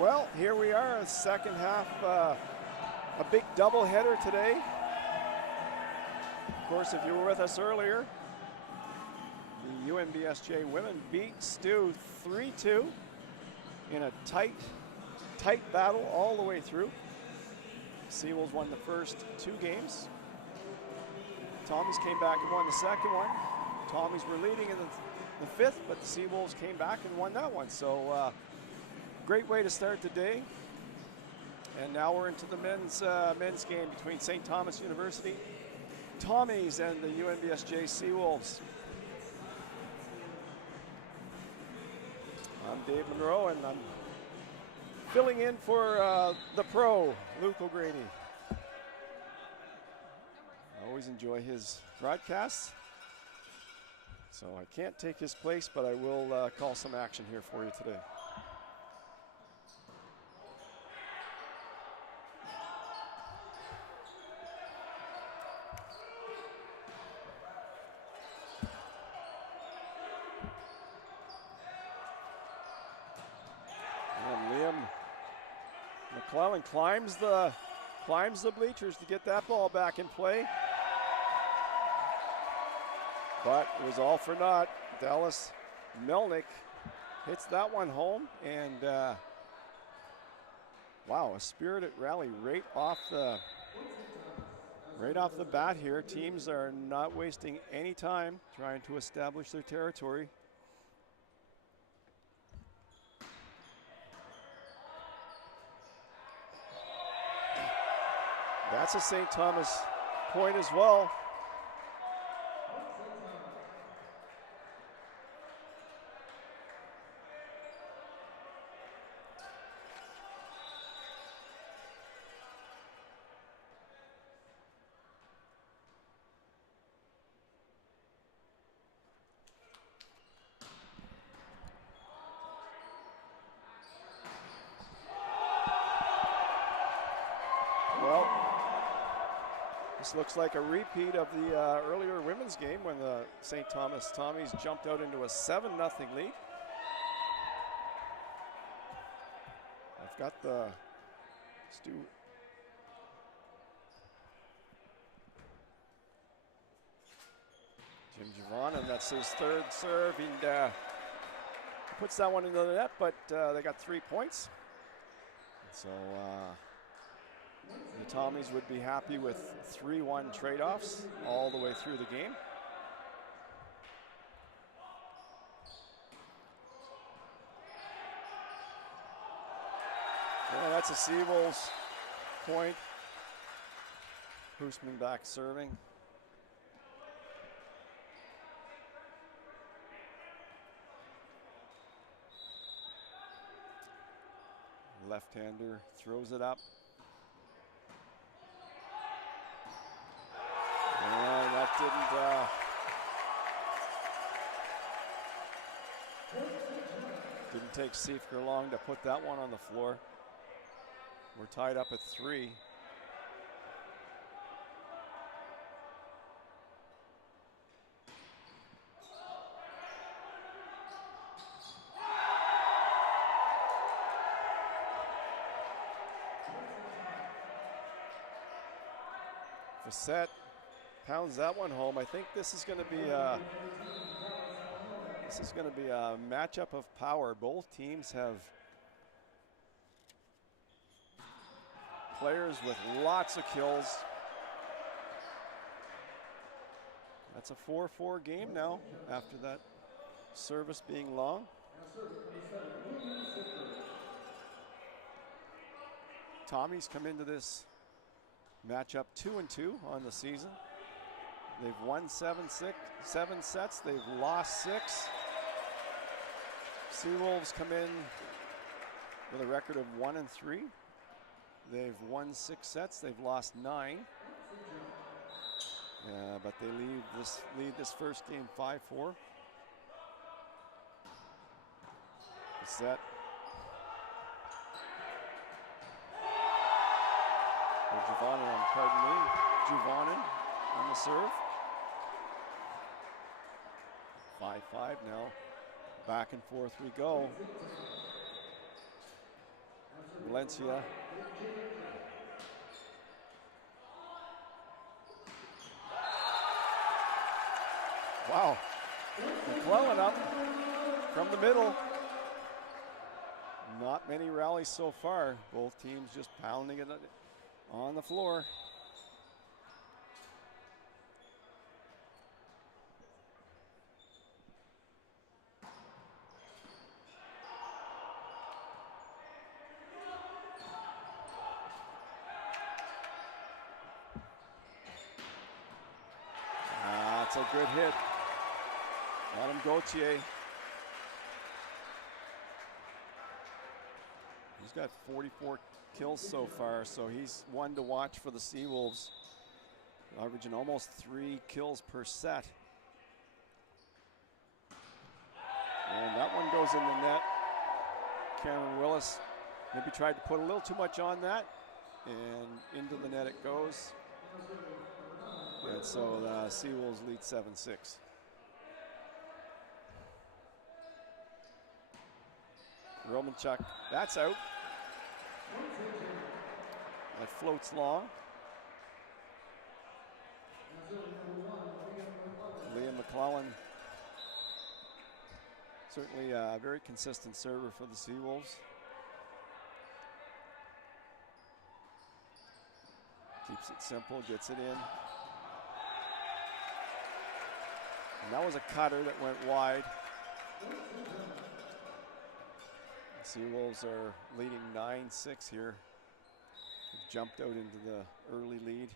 Well, here we are, second half, a big doubleheader today. Of course, if you were with us earlier, the UNBSJ women beat STU 3-2 in a tight battle all the way through. SeaWolves won the first 2 games. Tommies came back and won the second one. Tommies were leading in the fifth, but the SeaWolves came back and won that one. So great way to start the day. And now we're into the men's game between St. Thomas University Tommies and the UNBSJ SeaWolves. I'm Dave Monroe, and I'm filling in for the pro, Luke O'Grady. I always enjoy his broadcasts, so I can't take his place, but I will call some action here for you today. McClellan climbs the bleachers to get that ball back in play. But it was all for naught. Dallas Melnick hits that one home, and wow, a spirited rally right off the bat here. Teams are not wasting any time trying to establish their territory. That's a St. Thomas point as well. This looks like a repeat of the earlier women's game when the St. Thomas Tommies jumped out into a 7-0 lead. I've got the Stu. Jim Javon, and that's his third serve. And puts that one into the net, but they got 3 points. So the Tommies would be happy with 3-1 trade-offs all the way through the game. Yeah, that's a SeaWolves point. Hoosman back serving. Left-hander throws it up. And that didn't take Seifker long to put that one on the floor. We're tied up at 3. Facette pounds that one home. I think this is going to be a matchup of power. Both teams have players with lots of kills. That's a 4-4 game now after that service being long. Tommies come into this matchup 2-2 on the season. They've won 7 sets. They've lost 6. SeaWolves come in with a record of 1-3. They've won 6 sets. They've lost 9. But they lead this first game 5-4. Set. Juvonen on the serve. 5-5 now. Back and forth we go. Valencia. Wow. McClellan up from the middle. Not many rallies so far. Both teams just pounding it on the floor. That's a good hit. Adam Gauthier. He's got 44 kills so far, so he's one to watch for the SeaWolves, averaging almost 3 kills per set. And that one goes in the net. Cameron Willis maybe tried to put a little too much on that, and into the net it goes. And so the SeaWolves lead 7-6. Romanchuk, that's out. That floats long. Liam McClellan, certainly a very consistent server for the SeaWolves. Keeps it simple, gets it in. And that was a cutter that went wide. The SeaWolves are leading 9-6 here. They've jumped out into the early lead.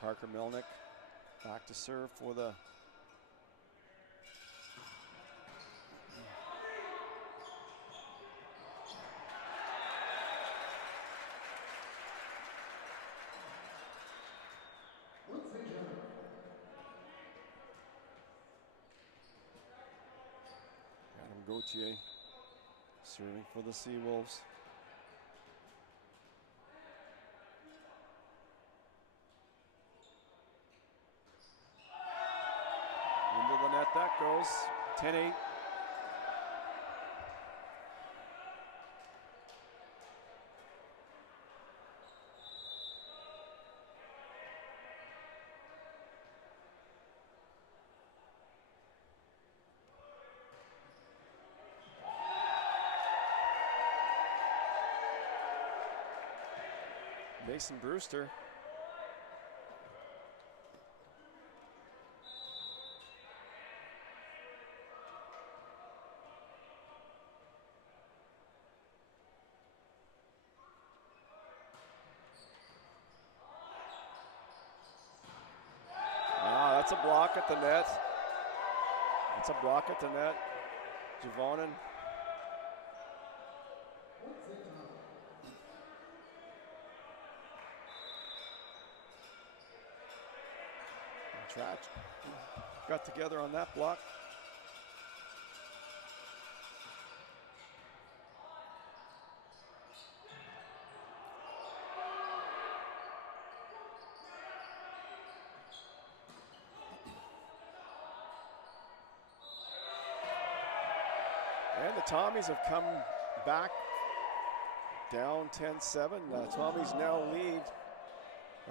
Parker Milnick back to serve for the Adam Gauthier serving for the SeaWolves. That goes 10-8. Mason Brewster. That's a block at the net. It's a block at the net. Javonen. Trach got together on that block. And the Tommies have come back down 10-7. Tommies now lead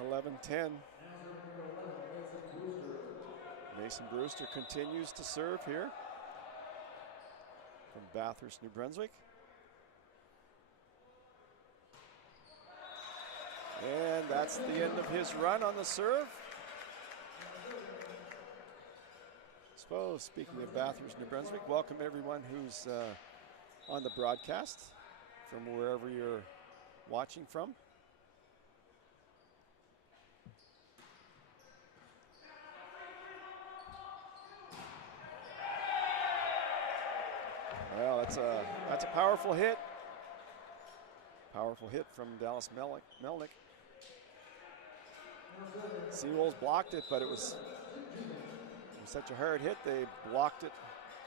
11-10. Mason Brewster continues to serve here from Bathurst, New Brunswick. And that's the end of his run on the serve. Speaking of Bathurst, New Brunswick, welcome everyone who's on the broadcast from wherever you're watching from. Well, that's a powerful hit. Powerful hit from Dallas Melnick. SeaWolves blocked it, but it was such a hard hit, they blocked it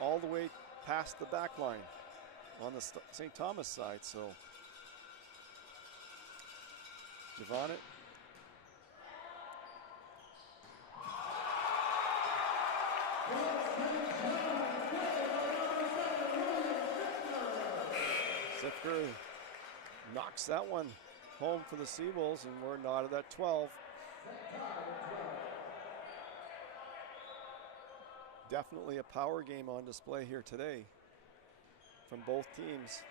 all the way past the back line. on the St. Thomas side. So Javon it. Zipker knocks that one home for the SeaWolves, and we're knotted at 12. Definitely a power game on display here today from both teams.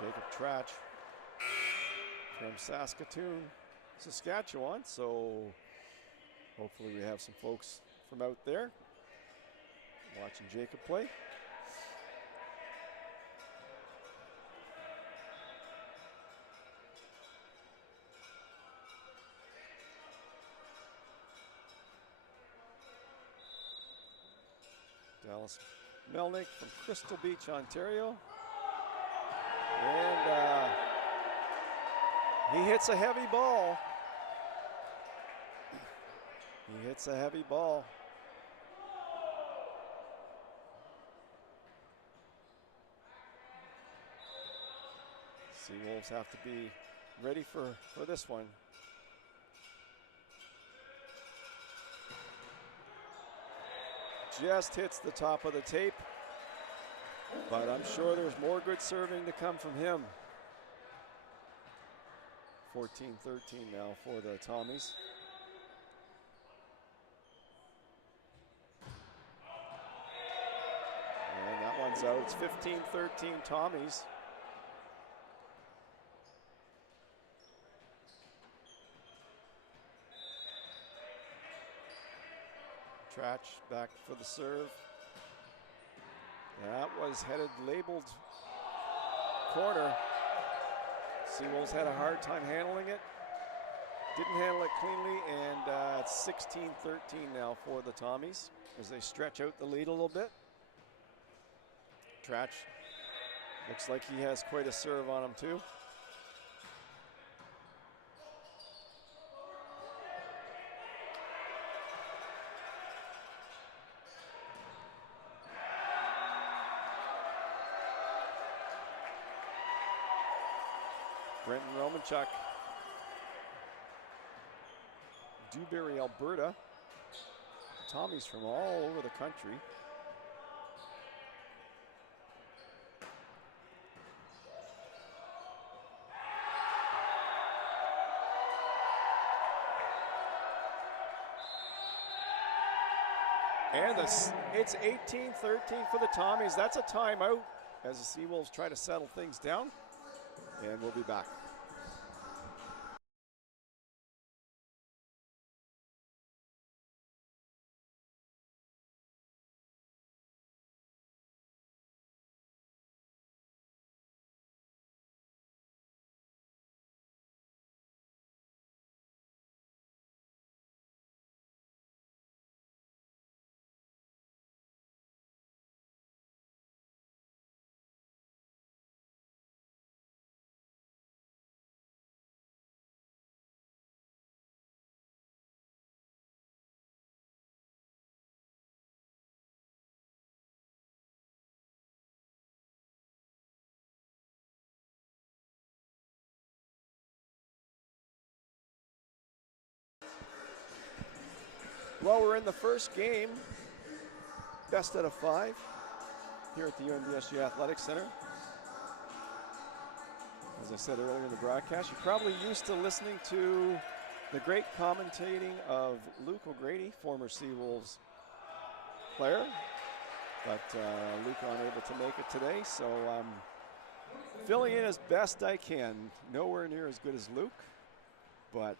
Jacob Trach from Saskatoon, Saskatchewan. So hopefully we have some folks from out there watching Jacob play. Dallas Melnick from Crystal Beach, Ontario. And he hits a heavy ball. He hits a heavy ball. SeaWolves have to be ready for this one. Just hits the top of the tape, but I'm sure there's more good serving to come from him. 14-13 now for the Tommies. And that one's out. It's 15-13 Tommies. Trach back for the serve. That was headed, labeled corner. SeaWolves had a hard time handling it. Didn't handle it cleanly, and it's 16-13 now for the Tommies as they stretch out the lead a little bit. Trach looks like he has quite a serve on him too. Brenton Romanchuk, Dewberry, Alberta. Tommies from all over the country. And it's 18-13 for the Tommies. That's a timeout as the SeaWolves try to settle things down. And we'll be back. Well, we're in the first game, best out of 5, here at the UNBSJ Athletics Center. As I said earlier in the broadcast, you're probably used to listening to the great commentating of Luke O'Grady, former SeaWolves player, but Luke unable to make it today, so I'm filling in as best I can. Nowhere near as good as Luke, but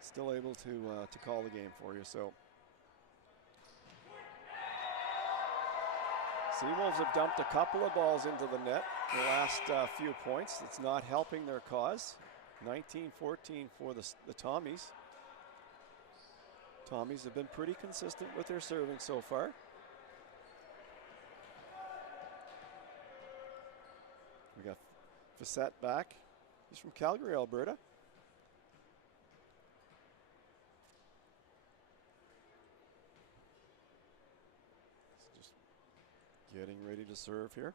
still able to call the game for you. So SeaWolves have dumped a couple of balls into the net the last few points. It's not helping their cause. 19-14 for the Tommies. Tommies have been pretty consistent with their serving so far. We got Facette back. He's from Calgary, Alberta. He's just getting ready to serve here.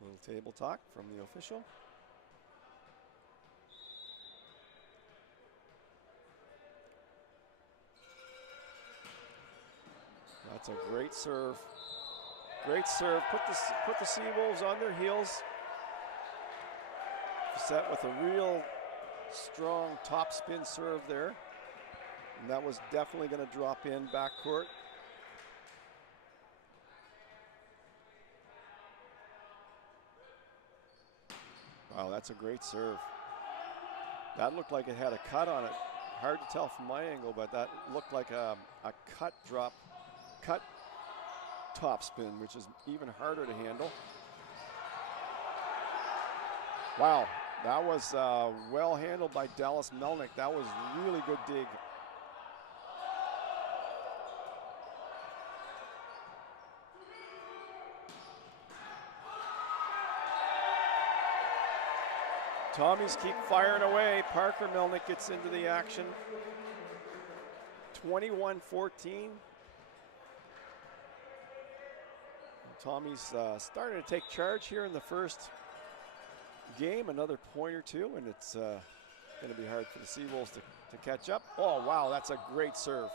A little table talk from the official. That's a great serve. Great serve. Put the SeaWolves on their heels. Set with a real strong top spin serve there. And that was definitely going to drop in backcourt. Wow, that's a great serve. That looked like it had a cut on it. Hard to tell from my angle, but that looked like a cut top spin, which is even harder to handle. Wow, that was well handled by Dallas Melnick. That was really good dig. Tommies keep firing away. Parker Melnick gets into the action. 21-14. Tommy's starting to take charge here in the first game. Another point or two, and it's going to be hard for the SeaWolves to catch up. Oh, wow, that's a great serve.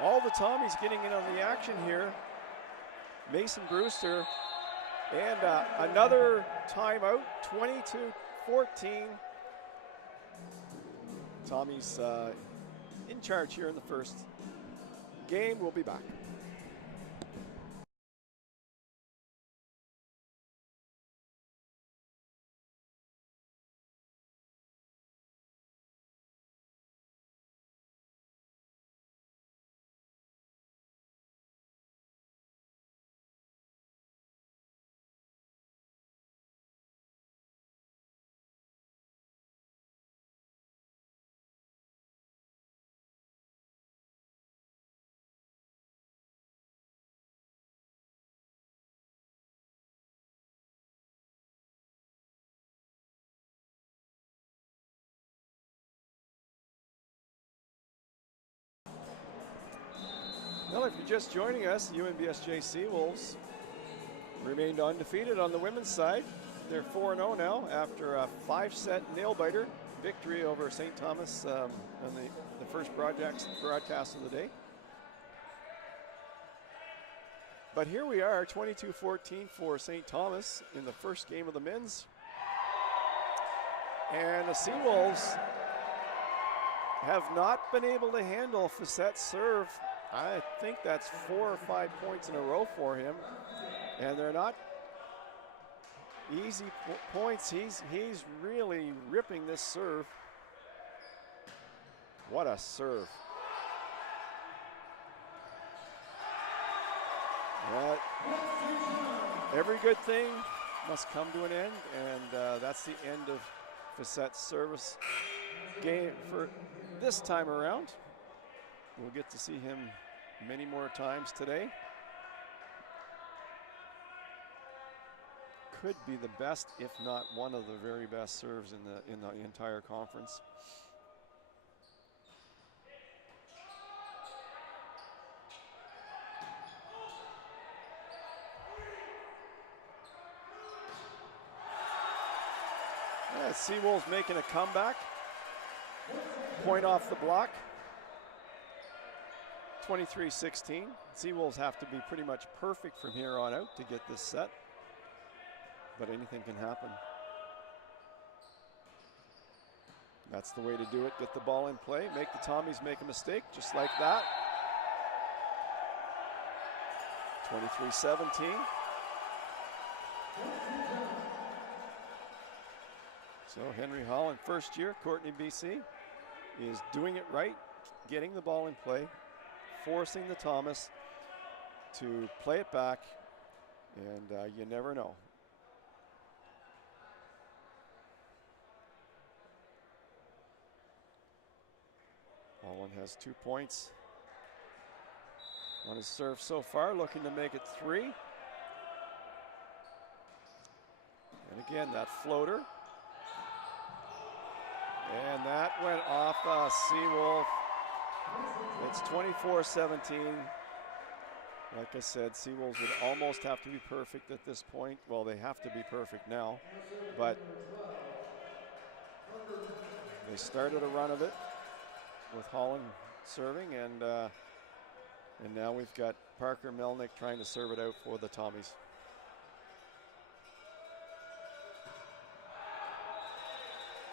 All the Tommies getting in on the action here. Mason Brewster, and another timeout, 22-14. Tommy's in charge here in the first game. We'll be back. Well, if you're just joining us, UNBSJ SeaWolves remained undefeated on the women's side. They're 4-0 now after a 5-set nail-biter victory over St. Thomas on the first broadcast of the day. But here we are, 22-14 for St. Thomas in the first game of the men's. And the SeaWolves have not been able to handle Facette's serve. I think that's 4 or 5 points in a row for him, and they're not easy points. He's really ripping this serve. What a serve. But every good thing must come to an end, and that's the end of Facette's service game for this time around. We'll get to see him many more times today. Could be the best, if not one of the very best serves in the entire conference. Yeah, SeaWolves making a comeback. Point off the block. 23-16. SeaWolves have to be pretty much perfect from here on out to get this set, but anything can happen. That's the way to do it. Get the ball in play, make the Tommies make a mistake, just like that. 23-17. So Henry Holland, first year, Courtney, BC, is doing it right, getting the ball in play, forcing the Thomas to play it back And you never know. Holland has 2 points on his serve so far, looking to make it 3. And again, that floater. And that went off SeaWolf. It's 24-17. Like I said, SeaWolves would almost have to be perfect at this point. Well, they have to be perfect now, but they started a run of it with Holland serving, and now we've got Parker Melnick trying to serve it out for the Tommies.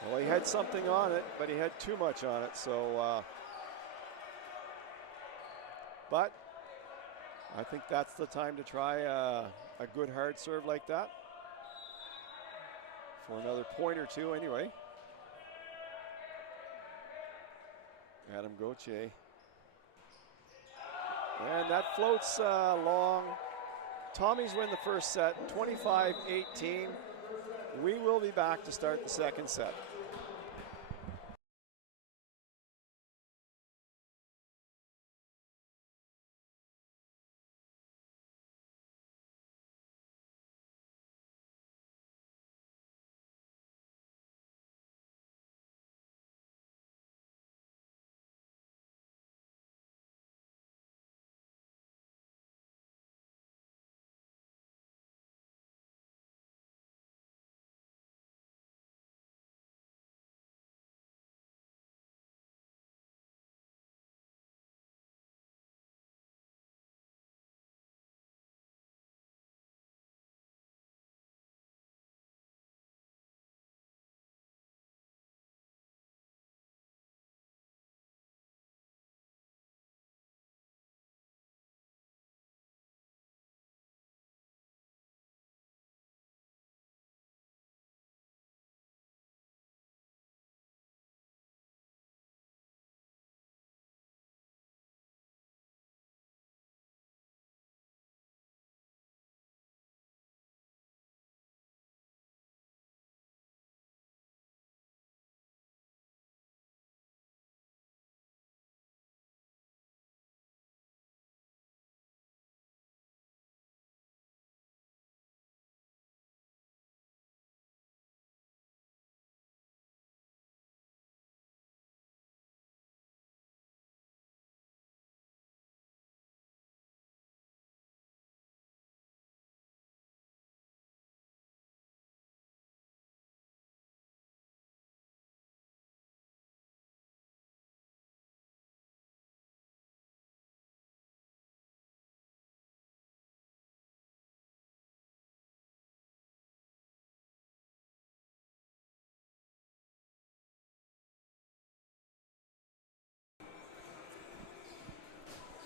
Well, he had something on it, but he had too much on it, so but I think that's the time to try a good hard serve like that for another point or two anyway. Adam Gauthier. And that floats long. Tommies win the first set, 25-18. We will be back to start the second set.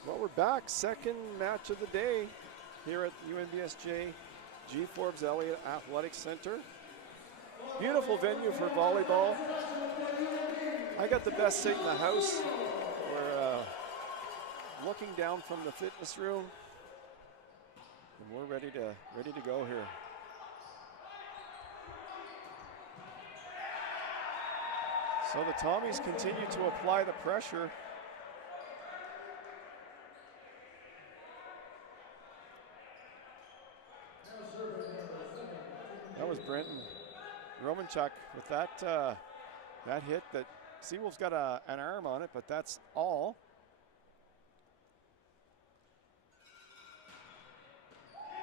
Well, we're back. Second match of the day here at UNBSJ G. Forbes Elliott Athletic Center. Beautiful venue for volleyball. I got the best seat in the house. We're looking down from the fitness room, and we're ready to go here. So the Tommies continue to apply the pressure. That was Brenton Romanchuk with that that hit. That SeaWolves got an arm on it, but that's all.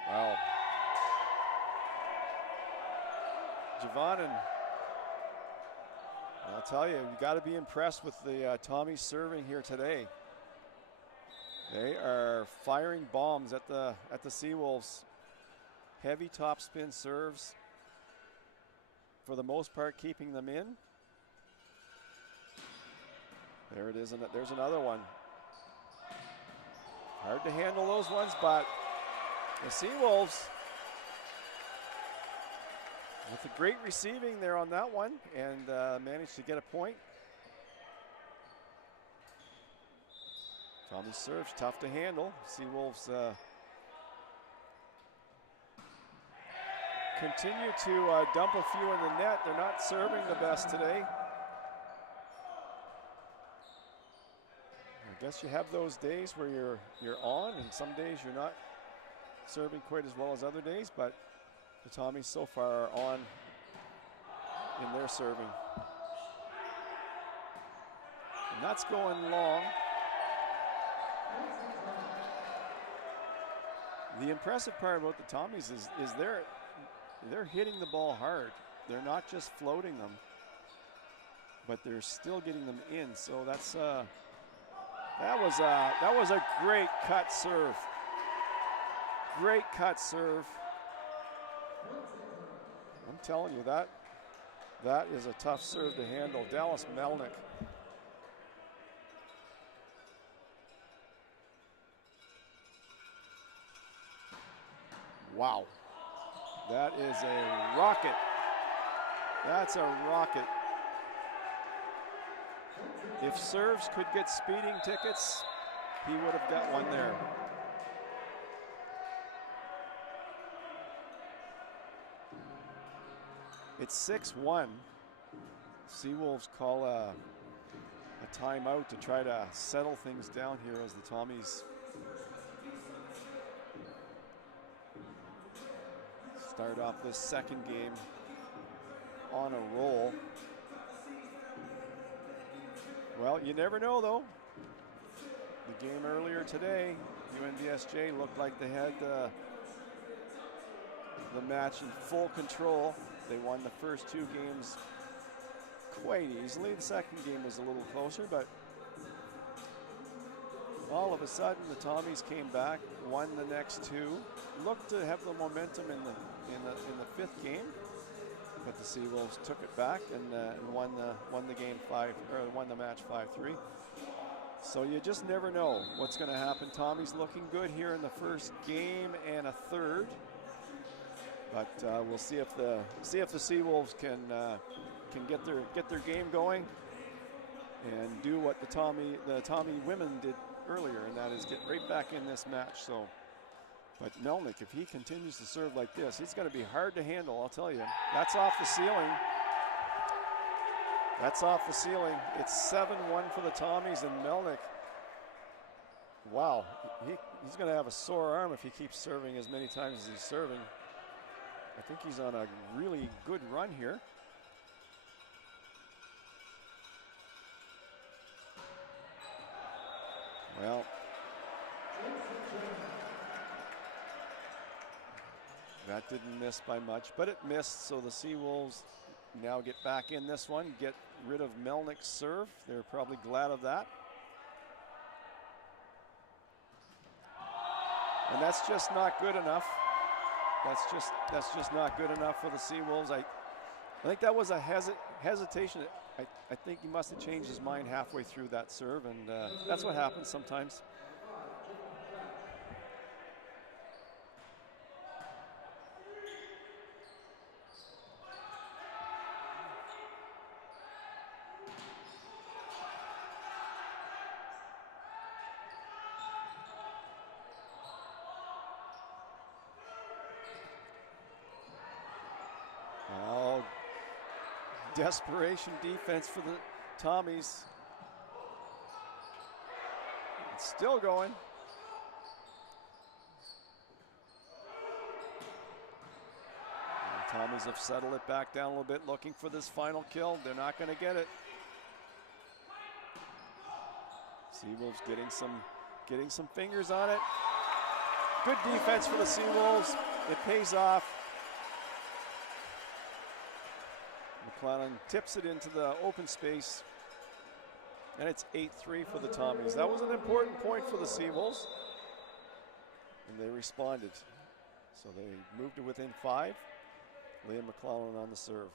Wow. Javanin, I'll tell you, you got to be impressed with the Tommies serving here today. They are firing bombs at the SeaWolves. Heavy topspin serves, for the most part keeping them in. There it is, and there's another one. Hard to handle those ones, but the SeaWolves with a great receiving there on that one, and managed to get a point. Tommy serves tough to handle. SeaWolves continue to dump a few in the net. They're not serving the best today. I guess you have those days where you're on, and some days you're not serving quite as well as other days, but the Tommies so far are on in their serving. And that's going long. The impressive part about the Tommies is they're hitting the ball hard. They're not just floating them, but they're still getting them in. So that's that was a great cut serve. Great cut serve. I'm telling you, that is a tough serve to handle. Dallas Melnick. Wow. That is a rocket. That's a rocket. If serves could get speeding tickets, he would have got one there. It's 6-1. SeaWolves call a timeout to try to settle things down here as the Tommies start off this second game on a roll. Well, you never know though. The game earlier today, UNBSJ looked like they had the match in full control. They won the first two games quite easily. The second game was a little closer, but all of a sudden the Tommies came back, won the next two, looked to have the momentum in the fifth game, but the SeaWolves took it back and won the game won the match 5-3. So you just never know what's going to happen. Tommy's looking good here in the first game and a third, but we'll see if the SeaWolves can get their game going and do what the Tommy women did earlier, and that is get right back in this match. So, but Melnick, if he continues to serve like this, he's going to be hard to handle. I'll tell you. That's off the ceiling. That's off the ceiling. It's 7-1 for the Tommies, and Melnick, wow, he's going to have a sore arm if he keeps serving as many times as he's serving. I think he's on a really good run here. Well, that didn't miss by much, but it missed, so the SeaWolves now get back in this one, get rid of Melnick's serve. They're probably glad of that. And that's just not good enough. That's just not good enough for the SeaWolves. I think that was a hesitation. I think he must have changed his mind halfway through that serve, and that's what happens sometimes. Desperation defense for the Tommies. It's still going. The Tommies have settled it back down a little bit, looking for this final kill. They're not going to get it. SeaWolves getting some fingers on it. Good defense for the SeaWolves. It pays off. McClellan tips it into the open space, and it's 8-3 for the Tommies. That was an important point for the SeaWolves, and they responded. So they moved to within 5. Liam McClellan on the serve.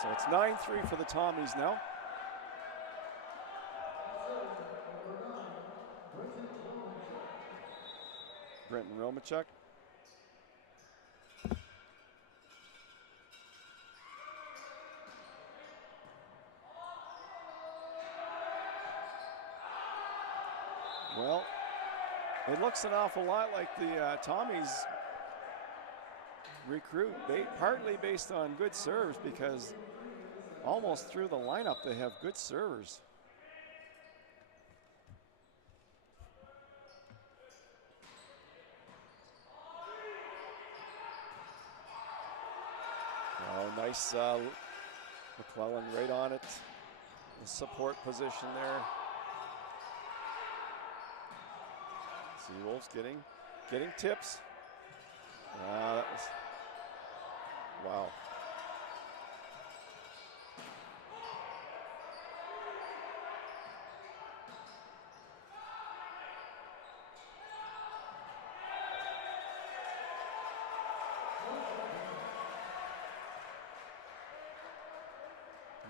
So it's 9-3 for the Tommies now. Brenton Romachuk. Well, It looks an awful lot like the Tommies recruit, partly based on good serves, because almost through the lineup they have good servers. Oh, nice McClellan right on it. The support position there. SeaWolves getting tips. That was, wow.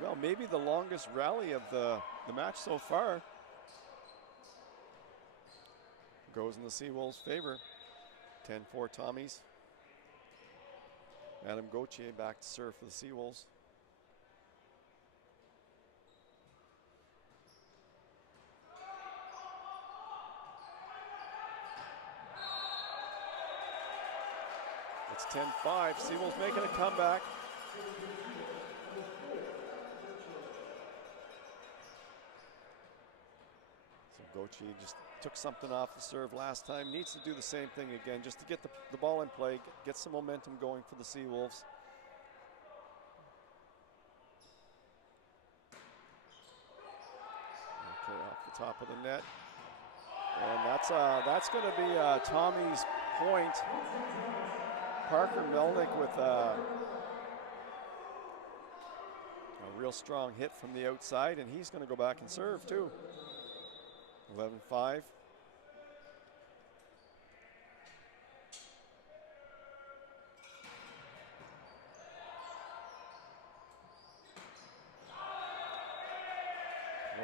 Well, maybe the longest rally of the match so far goes in the SeaWolves' favor. 10-4 Tommies. Adam Gauthier back to serve for the SeaWolves. It's 10-5. SeaWolves making a comeback. So Gauthier just took something off the serve last time. Needs to do the same thing again just to get the ball in play, get some momentum going for the SeaWolves. Okay, off the top of the net. And that's going to be Tommy's point. Parker Melnick with a real strong hit from the outside, and he's going to go back and serve too. 11-5.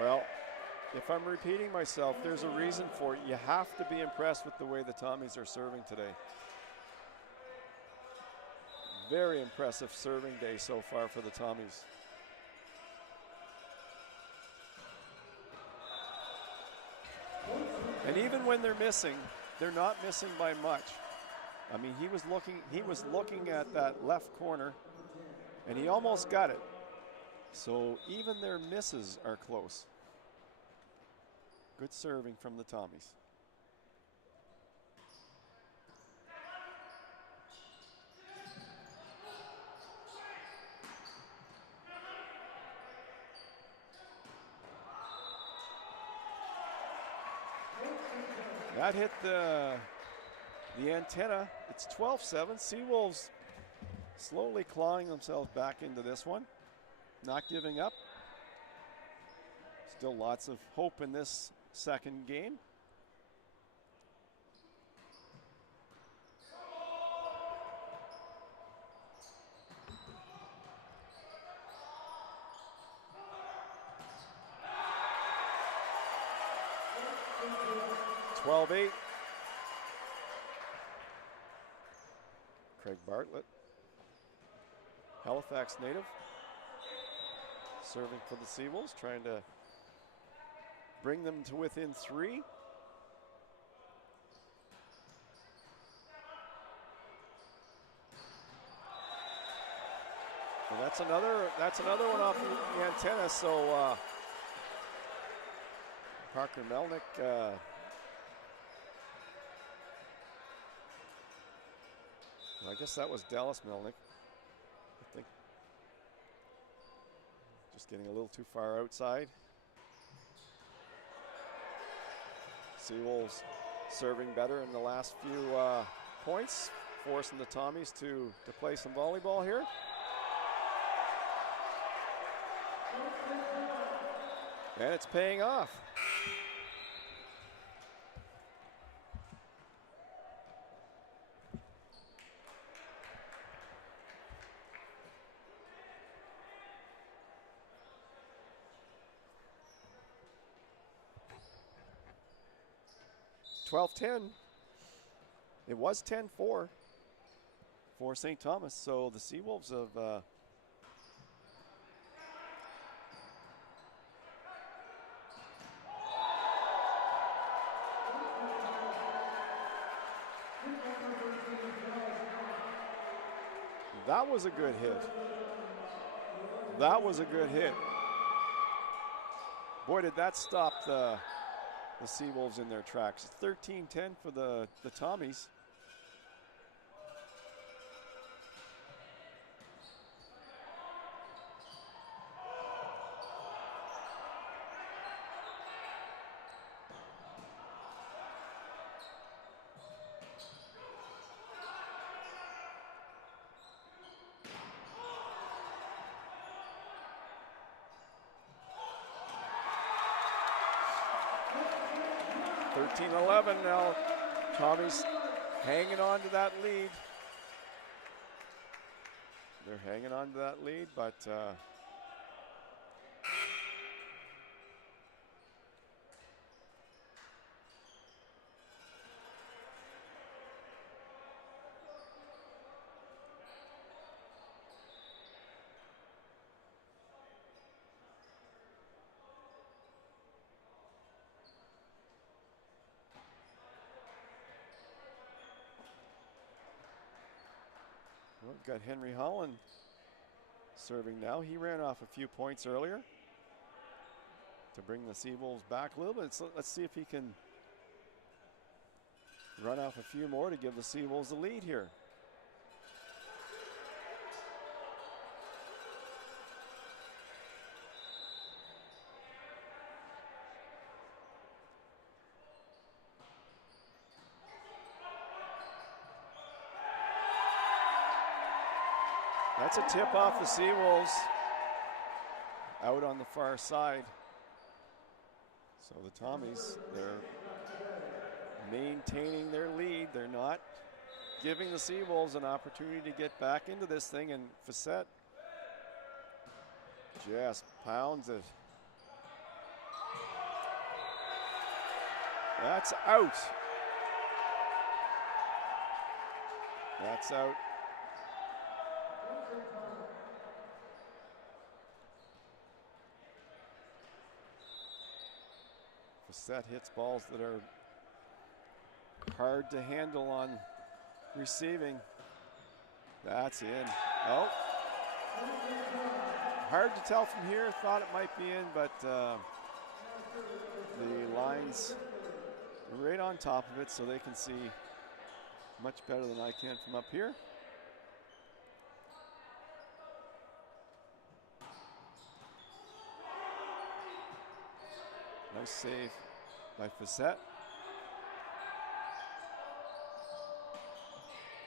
Well, if I'm repeating myself, there's a reason for it. You have to be impressed with the way the Tommies are serving today. Very impressive serving day so far for the Tommies. And even when they're missing, they're not missing by much. I mean, he was looking at that left corner, and he almost got it. So even their misses are close. Good serving from the Tommies. That hit the antenna. It's 12-7. SeaWolves slowly clawing themselves back into this one. Not giving up. Still lots of hope in this second game. (12-8). Craig Bartlett, Halifax native, serving for the SeaWolves, trying to bring them to within 3. And that's another one off the antenna. So Parker Melnick. I guess that was Dallas Melnick. I think just getting a little too far outside. SeaWolves serving better in the last few points, forcing the Tommies to play some volleyball here. And it's paying off. (12-10). It was 10-4 for St. Thomas, so the SeaWolves have That was a good hit. That was a good hit. Boy, did that stop the SeaWolves in their tracks. 13-10 for the Tommies. Now, Tommies hanging on to that lead. They're hanging on to that lead, but we've got Henry Holland serving now. He ran off a few points earlier to bring the SeaWolves back a little bit. So let's see if he can run off a few more to give the SeaWolves the lead here. That's a tip off the SeaWolves out on the far side. So the Tommies, they're maintaining their lead. They're not giving the SeaWolves an opportunity to get back into this thing, and Facette just pounds it. That's out. That's out. Facette hits balls that are hard to handle on receiving. That's in. Oh. Hard to tell from here. Thought it might be in, but the lines are right on top of it, so they can see much better than I can from up here. Nice save by Facette.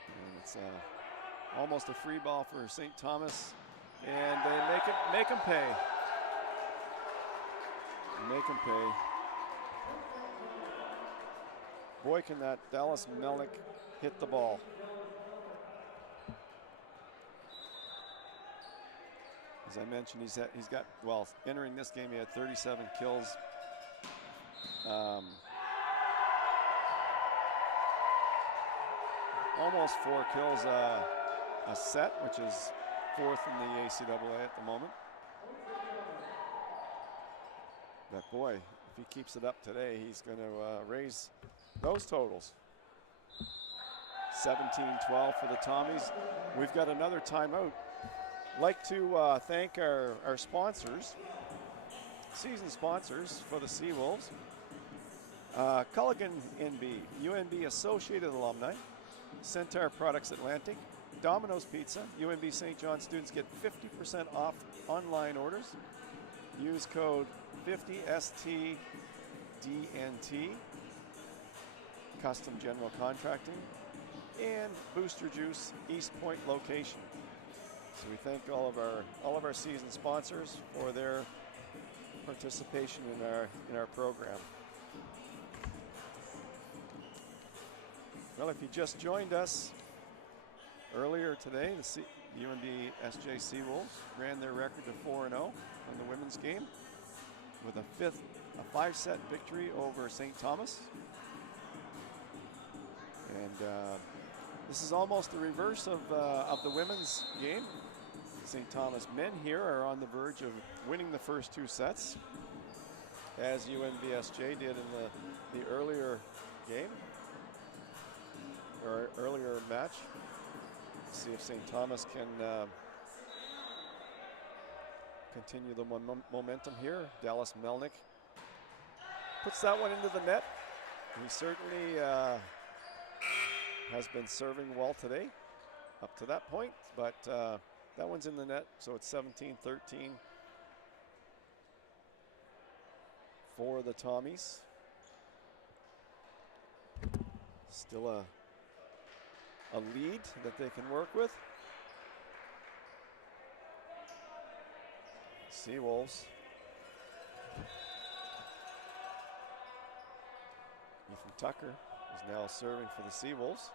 And it's almost a free ball for St. Thomas. And they make him pay. Make him pay. Boy, can that Dallas Melnick hit the ball. As I mentioned, he's got, well, entering this game, he had 37 kills. Almost 4 kills a set, which is 4th in the ACAA at the moment. But boy, if he keeps it up today, he's going to raise those totals. 17-12 for the Tommies. We've got another timeout. Like to thank our sponsors, season sponsors for the SeaWolves. Culligan NB, UNB Associated Alumni, Centaur Products Atlantic, Domino's Pizza, UNB St. John students get 50% off online orders. Use code 50STDNT, Custom General Contracting, and Booster Juice East Point location. So we thank all of our season sponsors for their participation in our program. Well, if you just joined us earlier today, the UNBSJ SeaWolves ran their record to 4-0 in the women's game with a 5-set victory over St. Thomas. And this is almost the reverse of the women's game. St. Thomas men here are on the verge of winning the first 2 sets, as UNBSJ did in the earlier game, or earlier match. See if St. Thomas can continue the momentum here. Dallas Melnick puts that one into the net. He certainly has been serving well today up to that point, but that one's in the net, so it's 17-13 for the Tommies. Still a lead that they can work with. SeaWolves. Ethan Tucker is now serving for the SeaWolves.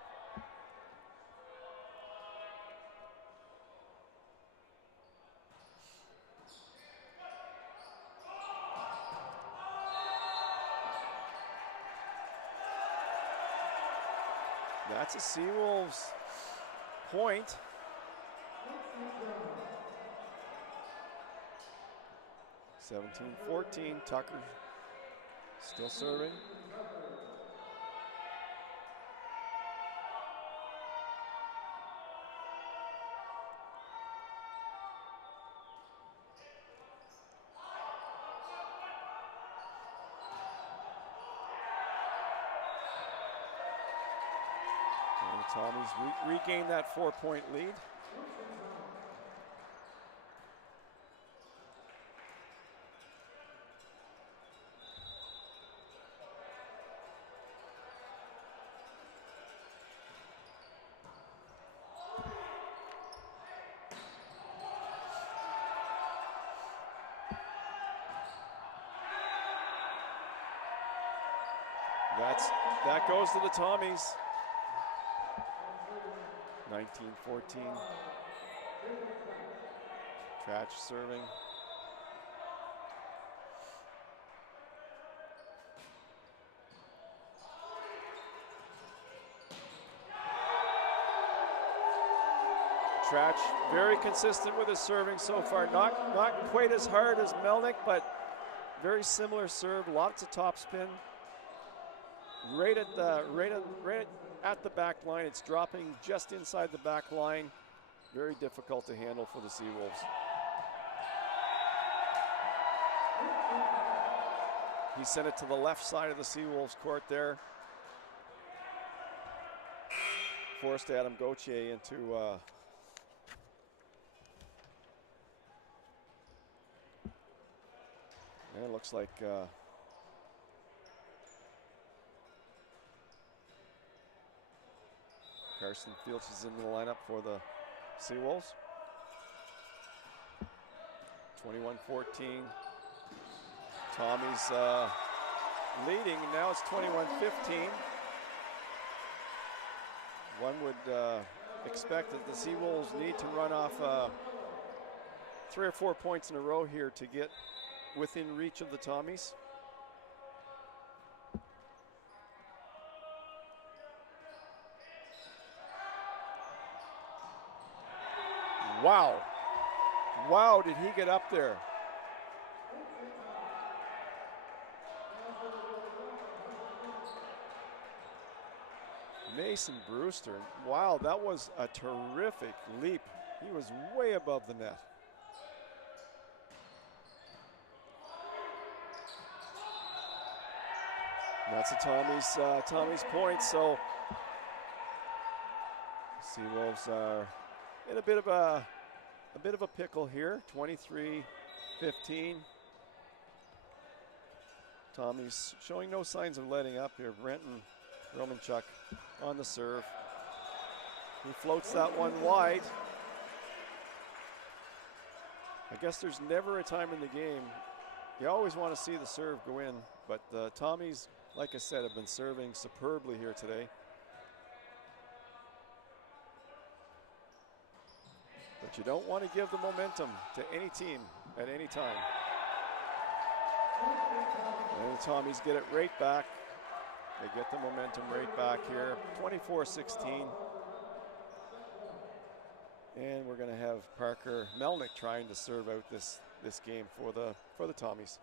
That's a SeaWolves point. 17-14, Tucker still serving. Tommy's regained that 4-point lead. That goes to the Tommies. 19-14. Trach serving. Trach very consistent with his serving so far. Not quite as hard as Melnick, but very similar serve. Lots of topspin. Right at the back line. It's dropping just inside the back line. Very difficult to handle for the SeaWolves. He sent it to the left side of the SeaWolves court there. Forced Adam Gauthier into and it looks like Carson Fields is into the lineup for the SeaWolves. 21-14. Tommy's leading. Now it's 21-15. One would expect that the SeaWolves need to run off 3 or 4 points in a row here to get within reach of the Tommies. Wow. Wow, did he get up there? Mason Brewster. Wow, that was a terrific leap. He was way above the net. That's a Tommy's point, so SeaWolves are in a bit of a pickle here. 23-15. Tommy's showing no signs of letting up here. Brenton Romanchuk on the serve. He floats that one wide. I guess there's never a time in the game. You always want to see the serve go in, but the Tommies, like I said, have been serving superbly here today. But you don't want to give the momentum to any team at any time. And the Tommies get it right back. They get the momentum right back here. 24-16. And we're going to have Parker Melnick trying to serve out this game for the Tommies.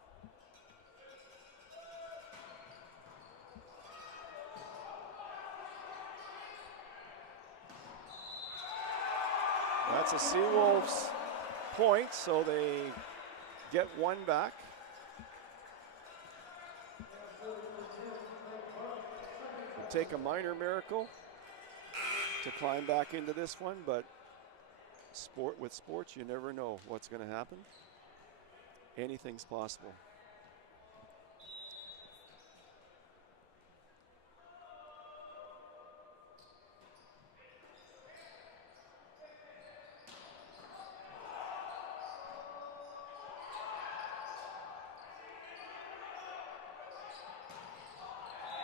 That's a SeaWolves point, so they get one back. It'll take a minor miracle to climb back into this one, but with sports, you never know what's going to happen. Anything's possible.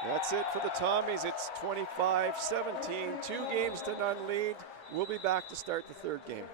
That's it for the Tommies. It's 25-17, 2 games to none lead. We'll be back to start the third game.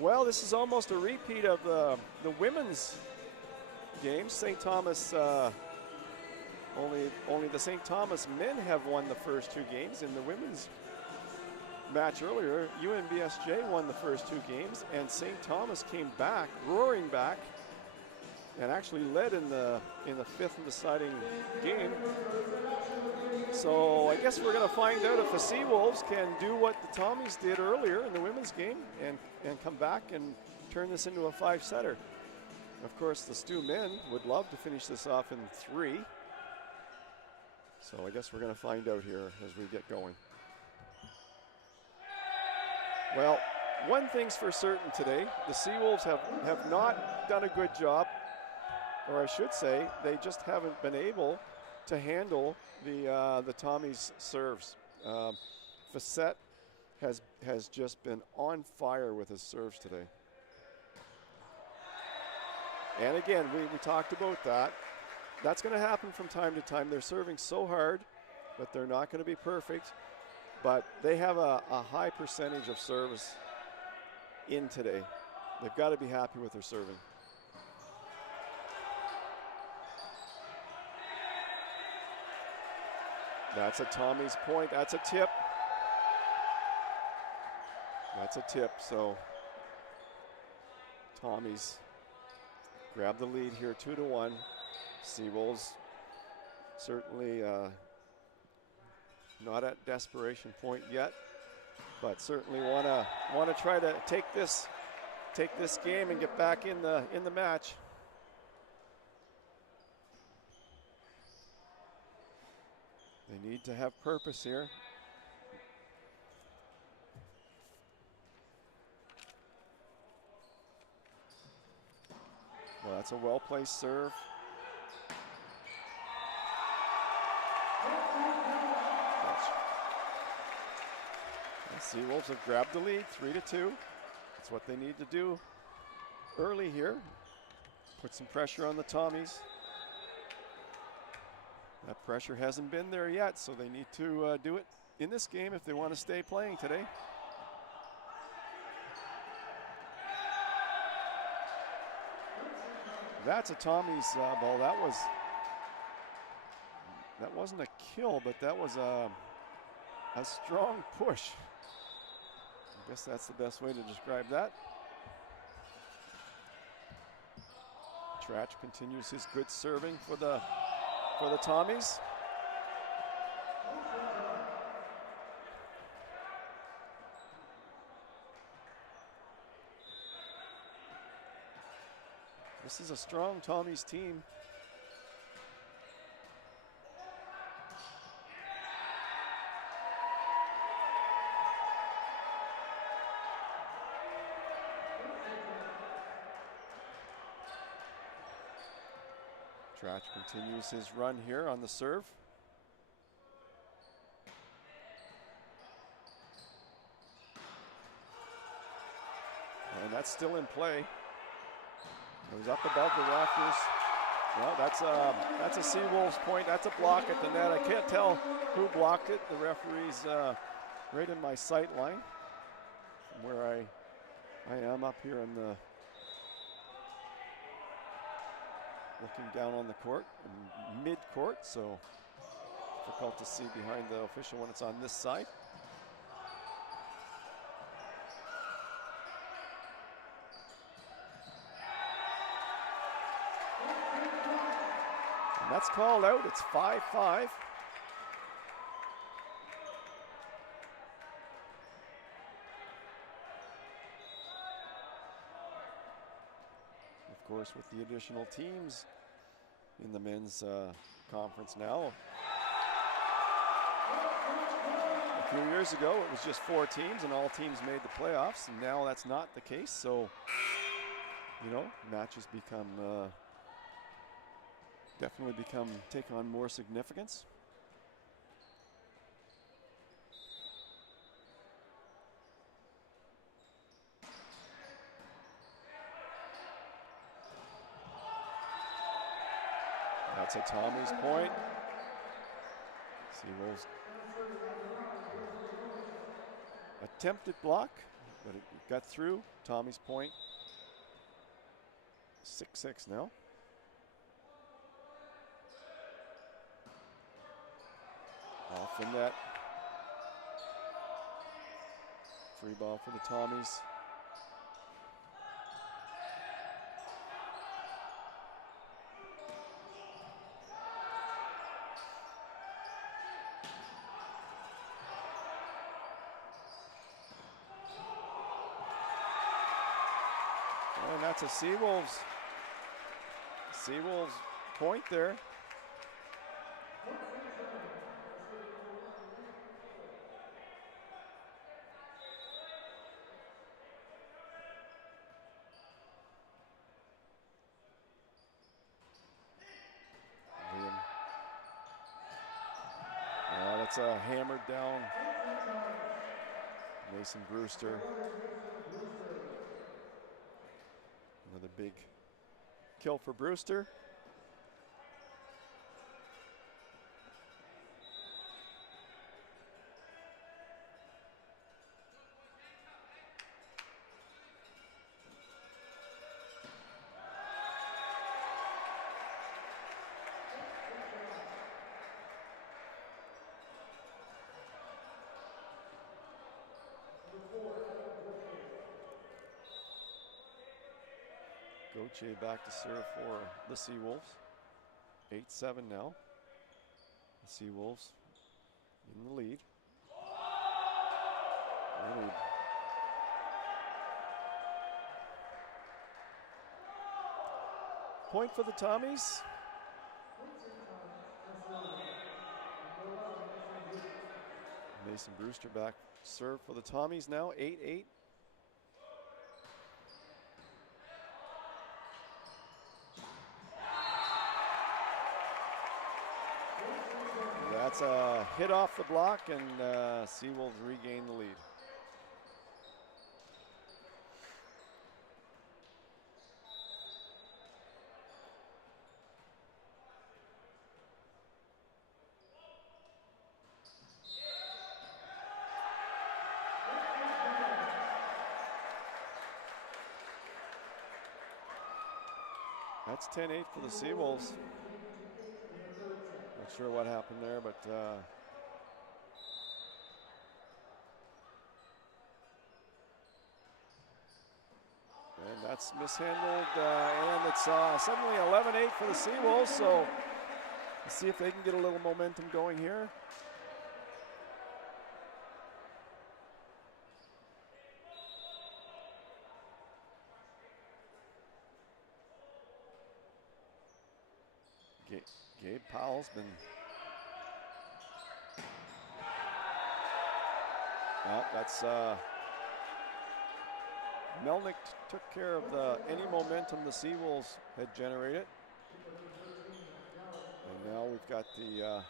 Well, this is almost a repeat of the women's games. St. Thomas, only the St. Thomas men have won the first 2 games. In the women's match earlier, UNBSJ won the first 2 games, and St. Thomas came back, roaring back, and actually led in the 5th and deciding game. So I guess we're going to find out if the SeaWolves can do what the Tommies did earlier in the women's game and come back and turn this into a 5-setter. Of course, the STU men would love to finish this off in 3. So I guess we're going to find out here as we get going. Well, one thing's for certain today, the SeaWolves have not done a good job, or I should say, they just haven't been able to handle the Tommies' serves. Facette has just been on fire with his serves today. And again, we talked about that. That's going to happen from time to time. They're serving so hard, but they're not going to be perfect. But they have a high percentage of service in today. They've got to be happy with their serving. That's a Tommy's point. That's a tip. That's a tip. So Tommy's grab the lead here, 2-1. SeaWolves certainly not at desperation point yet, but certainly want to try to take this game and get back in the match. They need to have purpose here. Well, that's a well-placed serve. SeaWolves have grabbed the lead, 3-2. That's what they need to do early here. Put some pressure on the Tommies. That pressure hasn't been there yet, so they need to do it in this game if they want to stay playing today. That's a Tommy's ball. That wasn't a kill, but that was a strong push. I guess that's the best way to describe that. Trach continues his good serving for the Tommies. This is a strong Tommies team. Trach continues his run here on the serve. And that's still in play. It was up above the rafters. Well, that's a SeaWolves point. That's a block at the net. I can't tell who blocked it. The referee's right in my sight line from where I am up here in the looking down on the court, mid-court, so difficult to see behind the official when it's on this side. And that's called out. It's 5-5. Of course, with the additional teams in the men's conference now. A few years ago, it was just 4 teams and all teams made the playoffs, and now that's not the case. So, you know, matches definitely take on more significance. That's a Tommy's point. SeaWolves attempted block, but it got through. Tommy's point. 6-6 now. Off the net. Free ball for the Tommies. And that's a SeaWolves point there. That's hammered down. Mason Brewster. Another big kill for Brewster. Gauthier back to serve for the SeaWolves. 8-7 now. The SeaWolves in the lead. Point for the Tommies. Mason Brewster back to serve for the Tommies now. 8-8. That's a hit off the block, and SeaWolves regain the lead. That's 10-8 for the SeaWolves. Not sure what happened there, but and that's mishandled, and it's suddenly 11-8 for the SeaWolves. So let's see if they can get a little momentum going here. Gabe Powell's been. Well, that's Melnick took care of any momentum the SeaWolves had generated. And now we've got the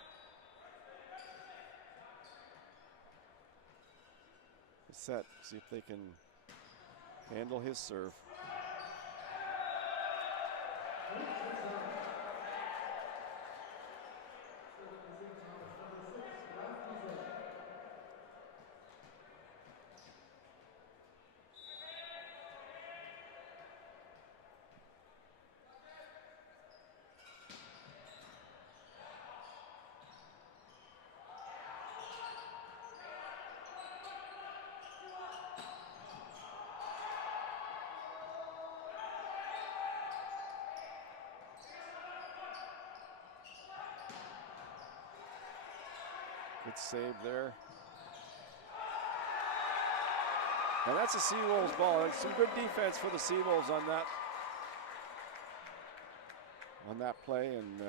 set. See if they can handle his serve. Good save there. And that's a SeaWolves ball. It's some good defense for the SeaWolves on that play, and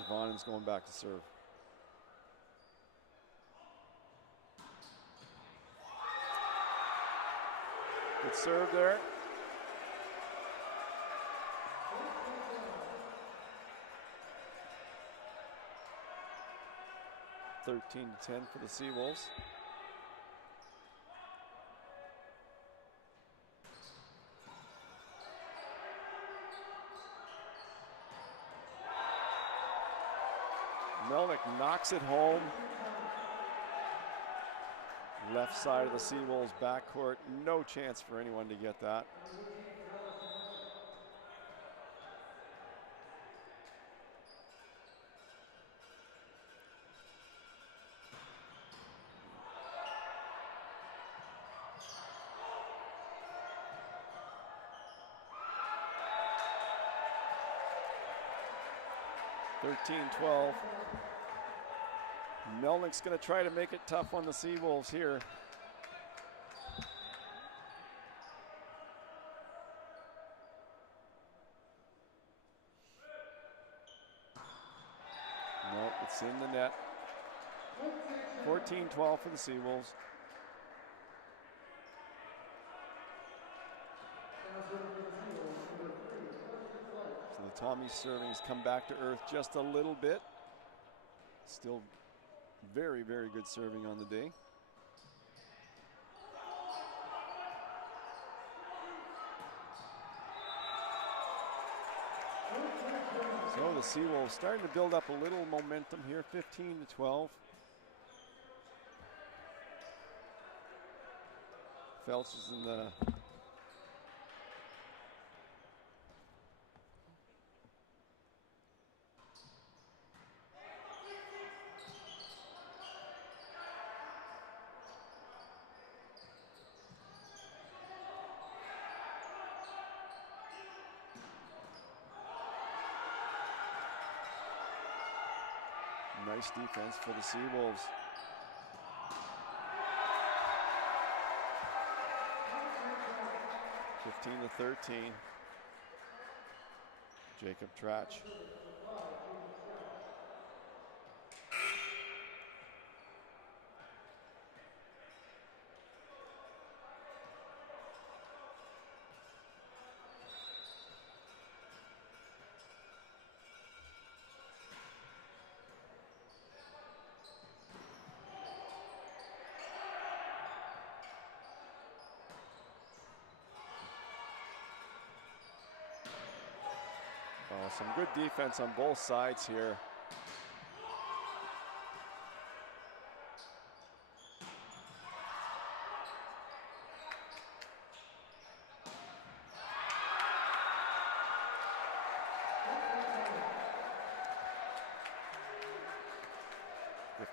Javon's going back to serve. Good serve there. 13-10 for the SeaWolves. Melnick knocks it home. Left side of the SeaWolves backcourt. No chance for anyone to get that. (13-12). Melnick's going to try to make it tough on the SeaWolves here. No, it's in the net. 14-12 for the SeaWolves. So the Tommy servings come back to earth just a little bit. Still very, very good serving on the day. So the SeaWolves starting to build up a little momentum here, 15-12. Phelps is in the nice defense for the SeaWolves. (15-13). Jacob Trach. Some good defense on both sides here.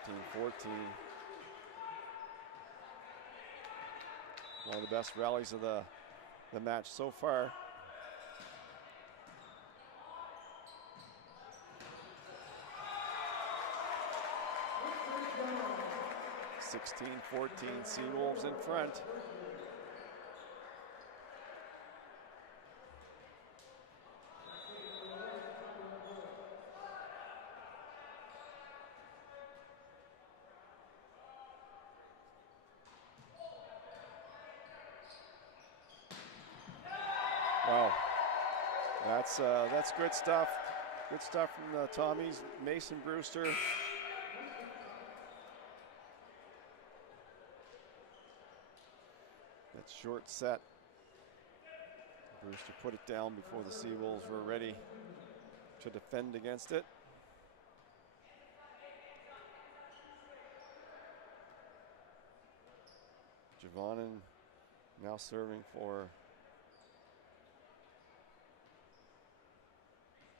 16-14. One of the best rallies of the match so far. (16-14), SeaWolves in front. Wow, that's good stuff. Good stuff from the Tommies. Mason Brewster. That short set. Brewster put it down before the SeaWolves were ready to defend against it. Javonen now serving for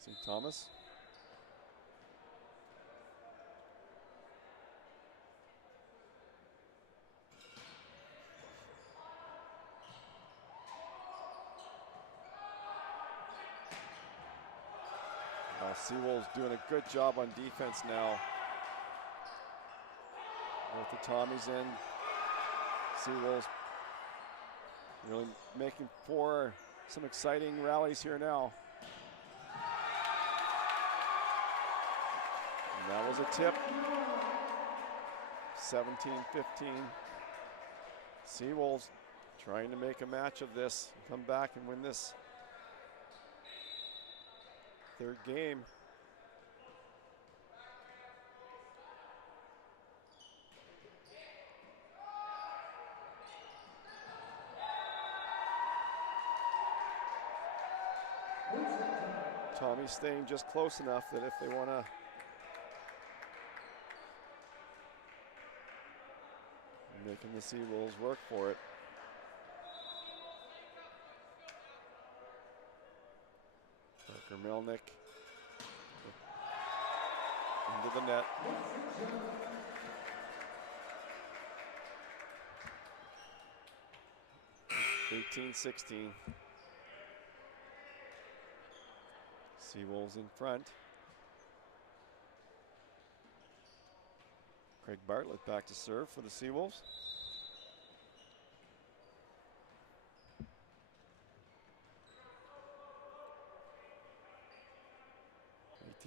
St. Thomas. SeaWolves doing a good job on defense now. With the Tommies in, SeaWolves really making for some exciting rallies here now. And that was a tip. 17-15. SeaWolves trying to make a match of this, come back and win this third game. Tommy's staying just close enough that if they want to making the SeaWolves work for it. Parker Melnick into the net. (18-16). SeaWolves in front. Craig Bartlett back to serve for the SeaWolves.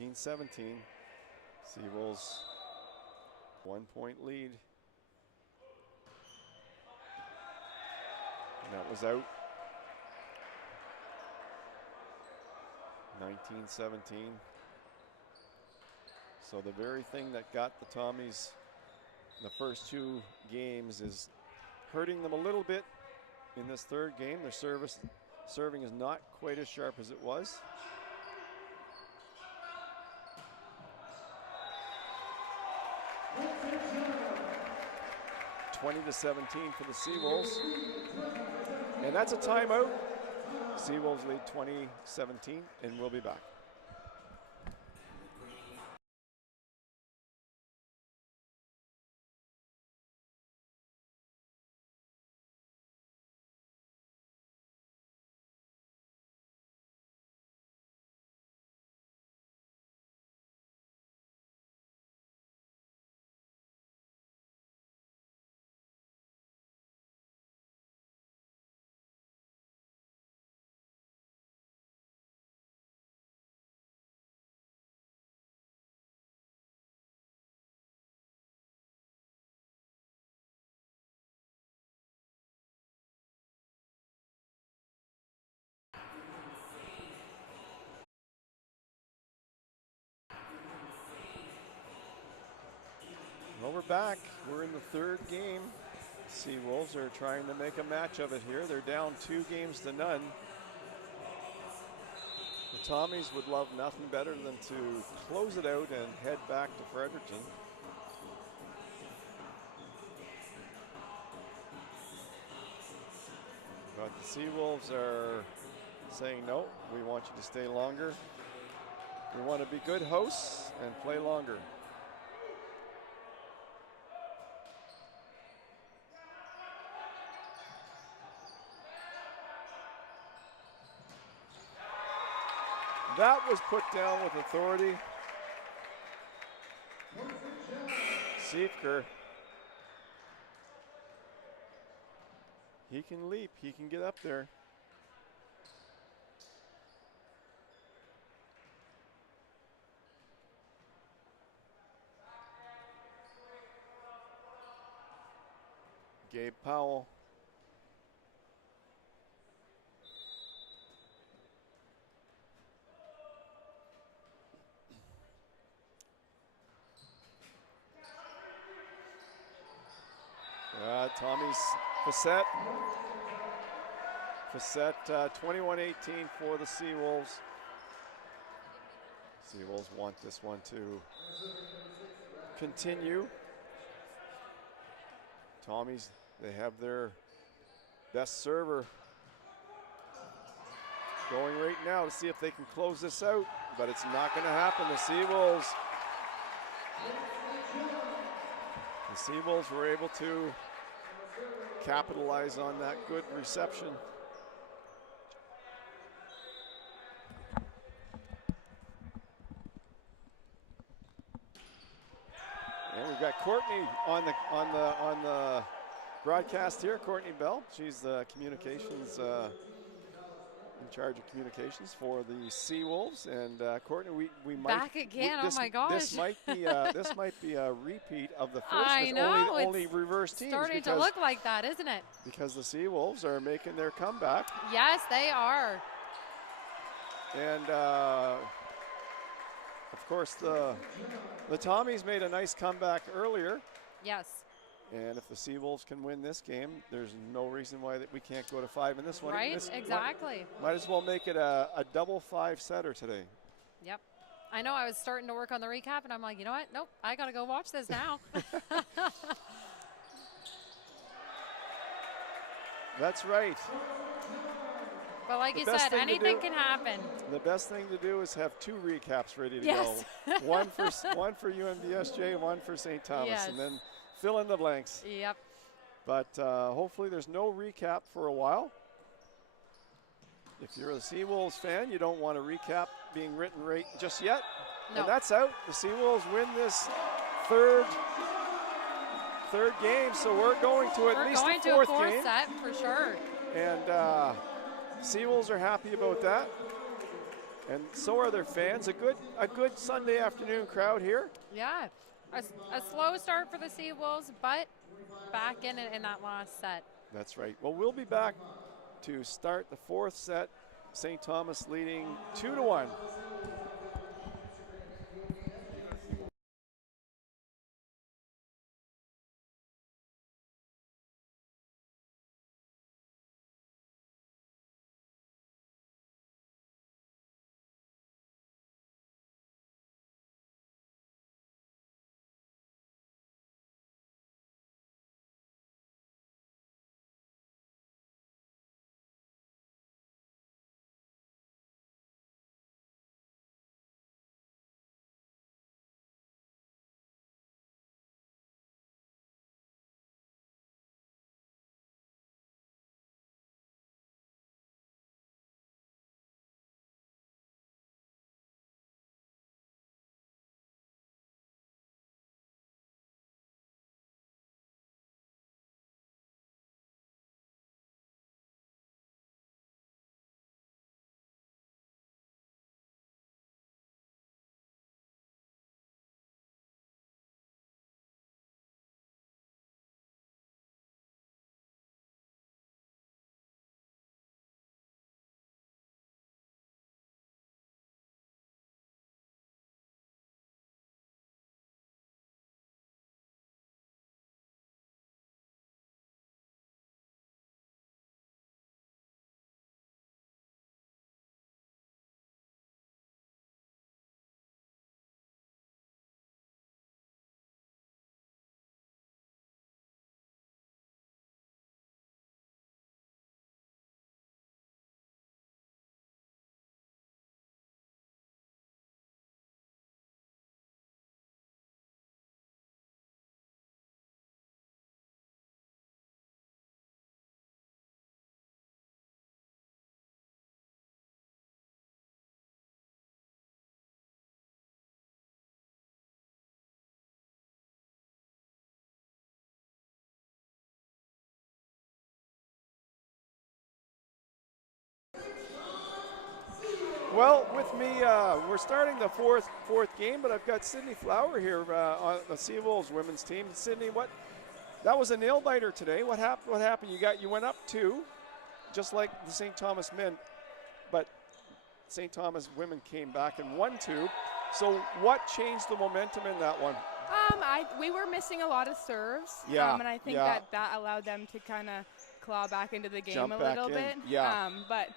(18-17). SeaWolves 1 point lead. And that was out. 19-17. So the very thing that got the Tommies the first 2 games is hurting them a little bit in this third game. Their serving is not quite as sharp as it was. (20-17) for the SeaWolves. And that's a timeout. SeaWolves lead 20-17, and we'll be back. Well, we're back. We're in the third game. SeaWolves are trying to make a match of it here. They're down 2-0. The Tommies would love nothing better than to close it out and head back to Fredericton. But the SeaWolves are saying, no, we want you to stay longer. We want to be good hosts and play longer. That was put down with authority. Siefker. He can leap, he can get up there. Gabe Powell. Tommy's Facette. Facette 21-18 for the SeaWolves. SeaWolves want this one to continue. Tommy's, they have their best server going right now to see if they can close this out, but it's not going to happen. The SeaWolves were able to capitalize on that good reception. And we've got Courtney on the broadcast here. Courtney Bell, she's the communications in charge of communications for the SeaWolves. And Courtney, we might back again. Oh my gosh! This might be a repeat of the first. I know. Only reverse teams. Starting to look like that, isn't it? Because the SeaWolves are making their comeback. Yes, they are. And of course the Tommies made a nice comeback earlier. Yes. And if the SeaWolves can win this game, there's no reason why that we can't go to 5 in this one. Right, exactly. Might as well make it a double 5-setter today. Yep. I know I was starting to work on the recap, and I'm like, you know what? Nope, I got to go watch this now. That's right. But like you said, anything can happen. The best thing to do is have 2 recaps ready to yes. go. one for UNBSJ, one for St. Thomas, yes. and then fill in the blanks. Yep. But hopefully there's no recap for a while. If you're a SeaWolves fan, you don't want a recap being written right just yet. No. And that's out. The SeaWolves win this third game, so we're going to at least the fourth game. We're going to a 4th set for sure. And SeaWolves are happy about that. And so are their fans. A good Sunday afternoon crowd here. Yeah. A slow start for the SeaWolves, but back in that last set. That's right. Well, we'll be back to start the 4th set. St. Thomas leading 2-1. Well, with me, we're starting the fourth game, but I've got Sydney Flower here on the SeaWolves women's team. Sydney, that was a nail biter today. What happened? You went up 2, just like the St. Thomas men, but St. Thomas women came back and won 2. So what changed the momentum in that one? We were missing a lot of serves. Yeah. And I think that allowed them to kind of claw back into the game Jump a back little in. bit. Yeah. But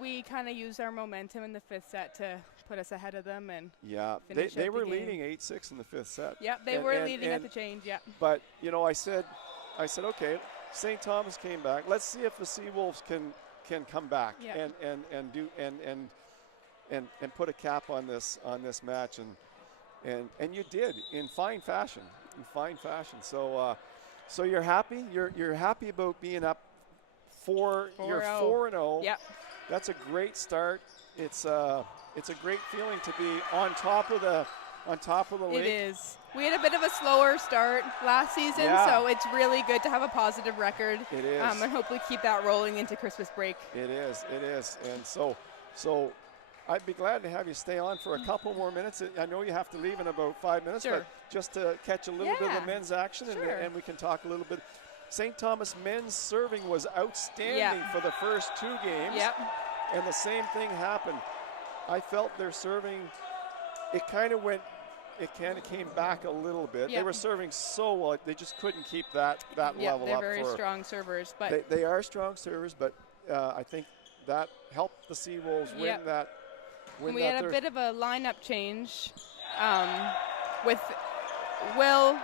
we kind of used our momentum in the 5th set to put us ahead of them and they were leading 8-6 in the 5th set. Yep, they were leading at the change. Yeah. But I said, okay, St. Thomas came back. Let's see if the SeaWolves can come back and put a cap on this match, and you did in fine fashion. So you're happy. You're happy about being up 4. You're 4-0. Yep. That's a great start. It's a great feeling to be on top of the league. It is. We had a bit of a slower start last season, so it's really good to have a positive record. It is. And hopefully keep that rolling into Christmas break. It is. And so I'd be glad to have you stay on for a couple more minutes. I know you have to leave in about 5 minutes, but just to catch a little bit of the men's action, and we can talk a little bit. St. Thomas men's serving was outstanding for the first 2 games. Yep. And the same thing happened. I felt their serving, it kind of came back a little bit. They were serving so well, they just couldn't keep that level up. They're very strong servers. But they are strong servers, but I think that helped the SeaWolves win that. We had a bit of a lineup change with Will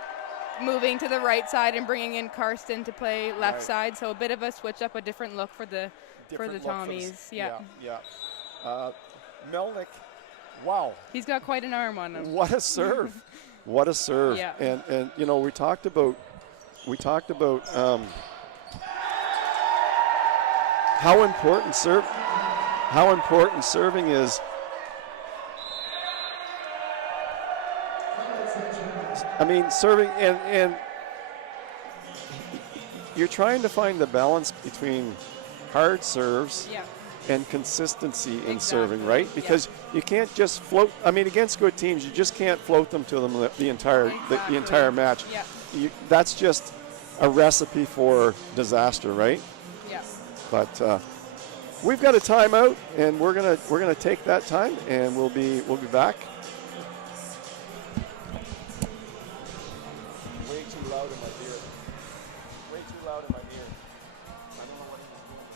moving to the right side and bringing in Karsten to play left side. So a bit of a switch up, a different look for the Tommies. Melnick, wow. He's got quite an arm on him. What a serve. What a serve. Yeah. And we talked about how important serving is. I mean, serving and you're trying to find the balance between hard serves and consistency in serving, right? Because you can't just float. I mean, against good teams, you just can't float them to them the entire match. Yeah. That's just a recipe for disaster, right? Yeah. But we've got a timeout, and we're gonna take that time, and we'll be back. Way too loud in my ear. Way too loud in my ear. I don't know what he's doing.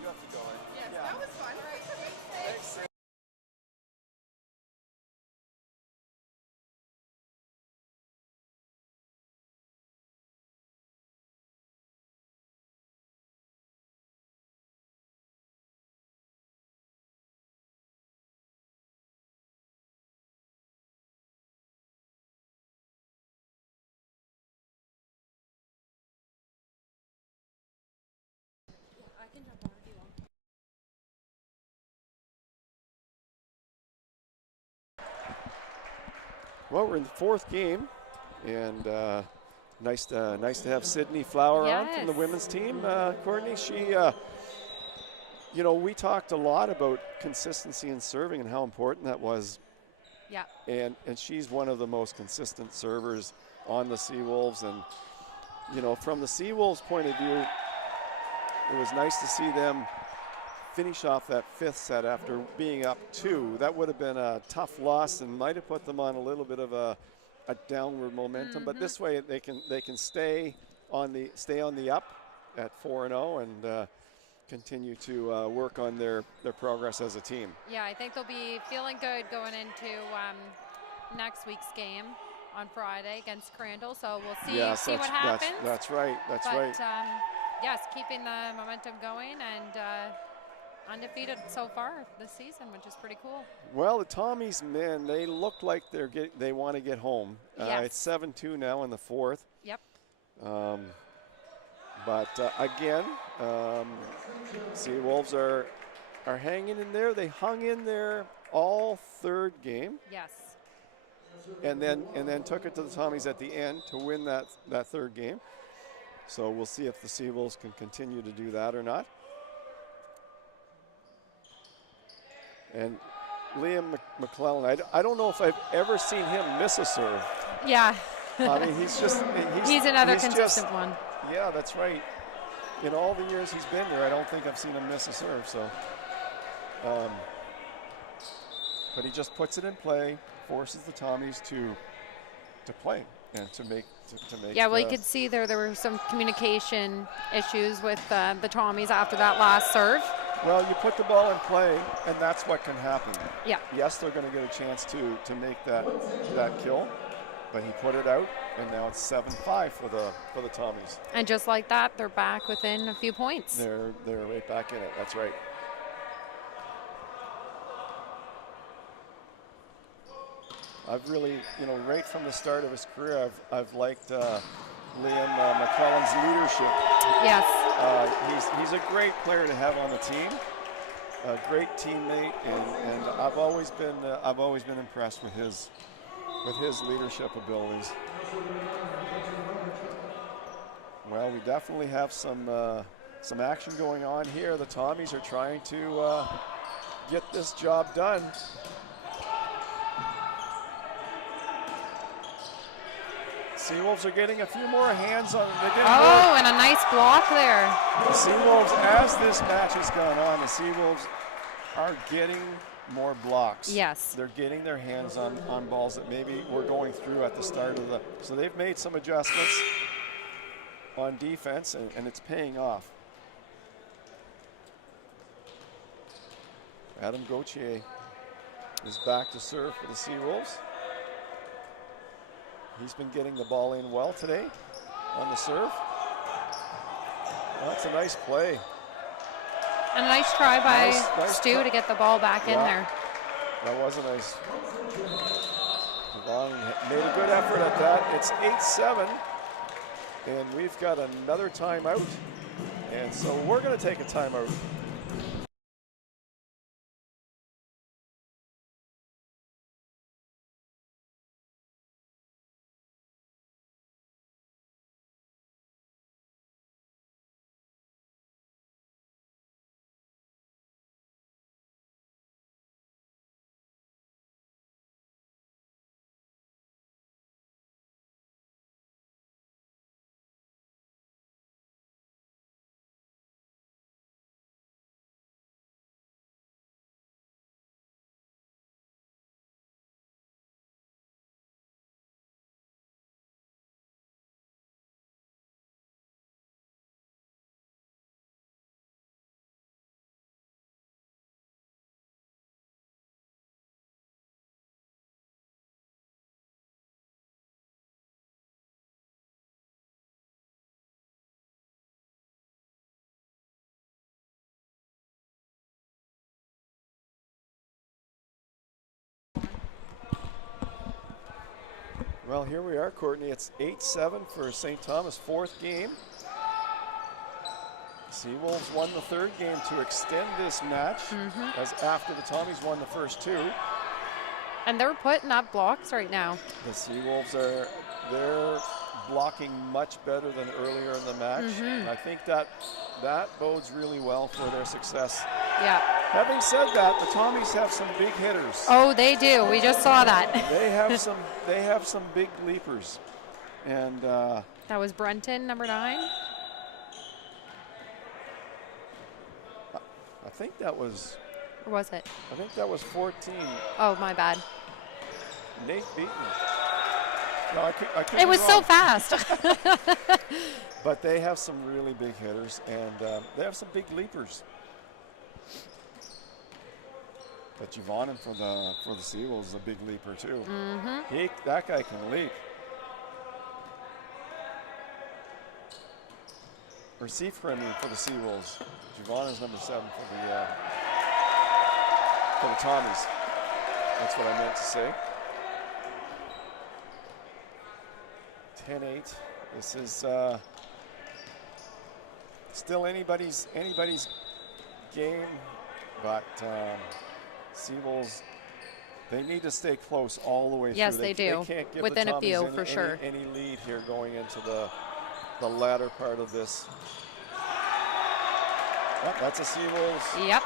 You have to go in. Yes, that was fun. Thanks. Well, we're in the 4th game, and nice to have Sydney Flower on from the women's team. Courtney, she, we talked a lot about consistency in serving and how important that was. Yeah. And she's one of the most consistent servers on the SeaWolves, and from the SeaWolves' point of view, it was nice to see them finish off that 5th set after being up 2. That would have been a tough loss and might have put them on a little bit of a downward momentum. But this way they can stay on the up at 4-0 and continue to work on their progress as a team. Yeah, I think they'll be feeling good going into next week's game on Friday against Crandall. So we'll see what happens. That's right. But yes, keeping the momentum going and undefeated so far this season, which is pretty cool. Well, the Tommies men, they look like they want to get home. It's 7-2 now in the 4th. Yep. But again, SeaWolves are hanging in there. They hung in there all 3rd game. Yes. And then took it to the Tommies at the end to win that 3rd game. So we'll see if the SeaWolves can continue to do that or not. And Liam McClellan, I don't know if I've ever seen him miss a serve. Yeah. I mean, he's another consistent one. Yeah, that's right. In all the years he's been there, I don't think I've seen him miss a serve. So, but he just puts it in play, forces the Tommies to play and to make. Yeah, well, you could see there were some communication issues with the Tommies after that last serve. Well, you put the ball in play, and that's what can happen. Yeah. Yes, they're going to get a chance to make that kill, but he put it out, and now it's 7-5 for the Tommies. And just like that, they're back within a few points. They're right back in it. That's right. I've really, right from the start of his career, I've liked Liam McClellan's leadership. Yes. He's a great player to have on the team, a great teammate, and I've always been impressed with his leadership abilities. Well, we definitely have some action going on here. The Tommies are trying to get this job done. SeaWolves are getting a few more hands on it. And a nice block there. The SeaWolves, as this match has gone on, the SeaWolves are getting more blocks. Yes. They're getting their hands on balls that maybe were going through at the start of so they've made some adjustments on defense, and it's paying off. Adam Gauthier is back to serve for the SeaWolves. He's been getting the ball in well today on the serve. That's a nice play. And a nice try by Stu to get the ball back in there. That was a nice. Devon made a good effort at that. It's 8-7, and we've got another timeout. And so we're going to take a timeout. Well, here we are, Courtney. It's 8-7 for St. Thomas' fourth game. SeaWolves won the third game to extend this match, as after the Tommies won the first two. And they're putting up blocks right now. The SeaWolves they're blocking much better than earlier in the match. And I think that bodes really well for their success. Yeah. Having said that, the Tommies have some big hitters. Oh, they do. We just saw that. They have some big leapers. And that was Brenton, number 9. I think that was. Or was it? I think that was 14. Oh, my bad. Nate Beaton. No, I couldn't it was be so wrong. fast. But they have some really big hitters, and they have some big leapers. But Javonen for the SeaWolves is a big leaper too. That guy can leap. Or Seafriend for the SeaWolves. Javonen's number 7 for the Tommies. That's what I meant to say. 10-8. This is still anybody's game, but SeaWolves, they need to stay close all the way through. Yes, they do. They can't give within the a few, Tommies for sure. any lead here going into the latter part of this. Oh, that's a SeaWolves. Yep.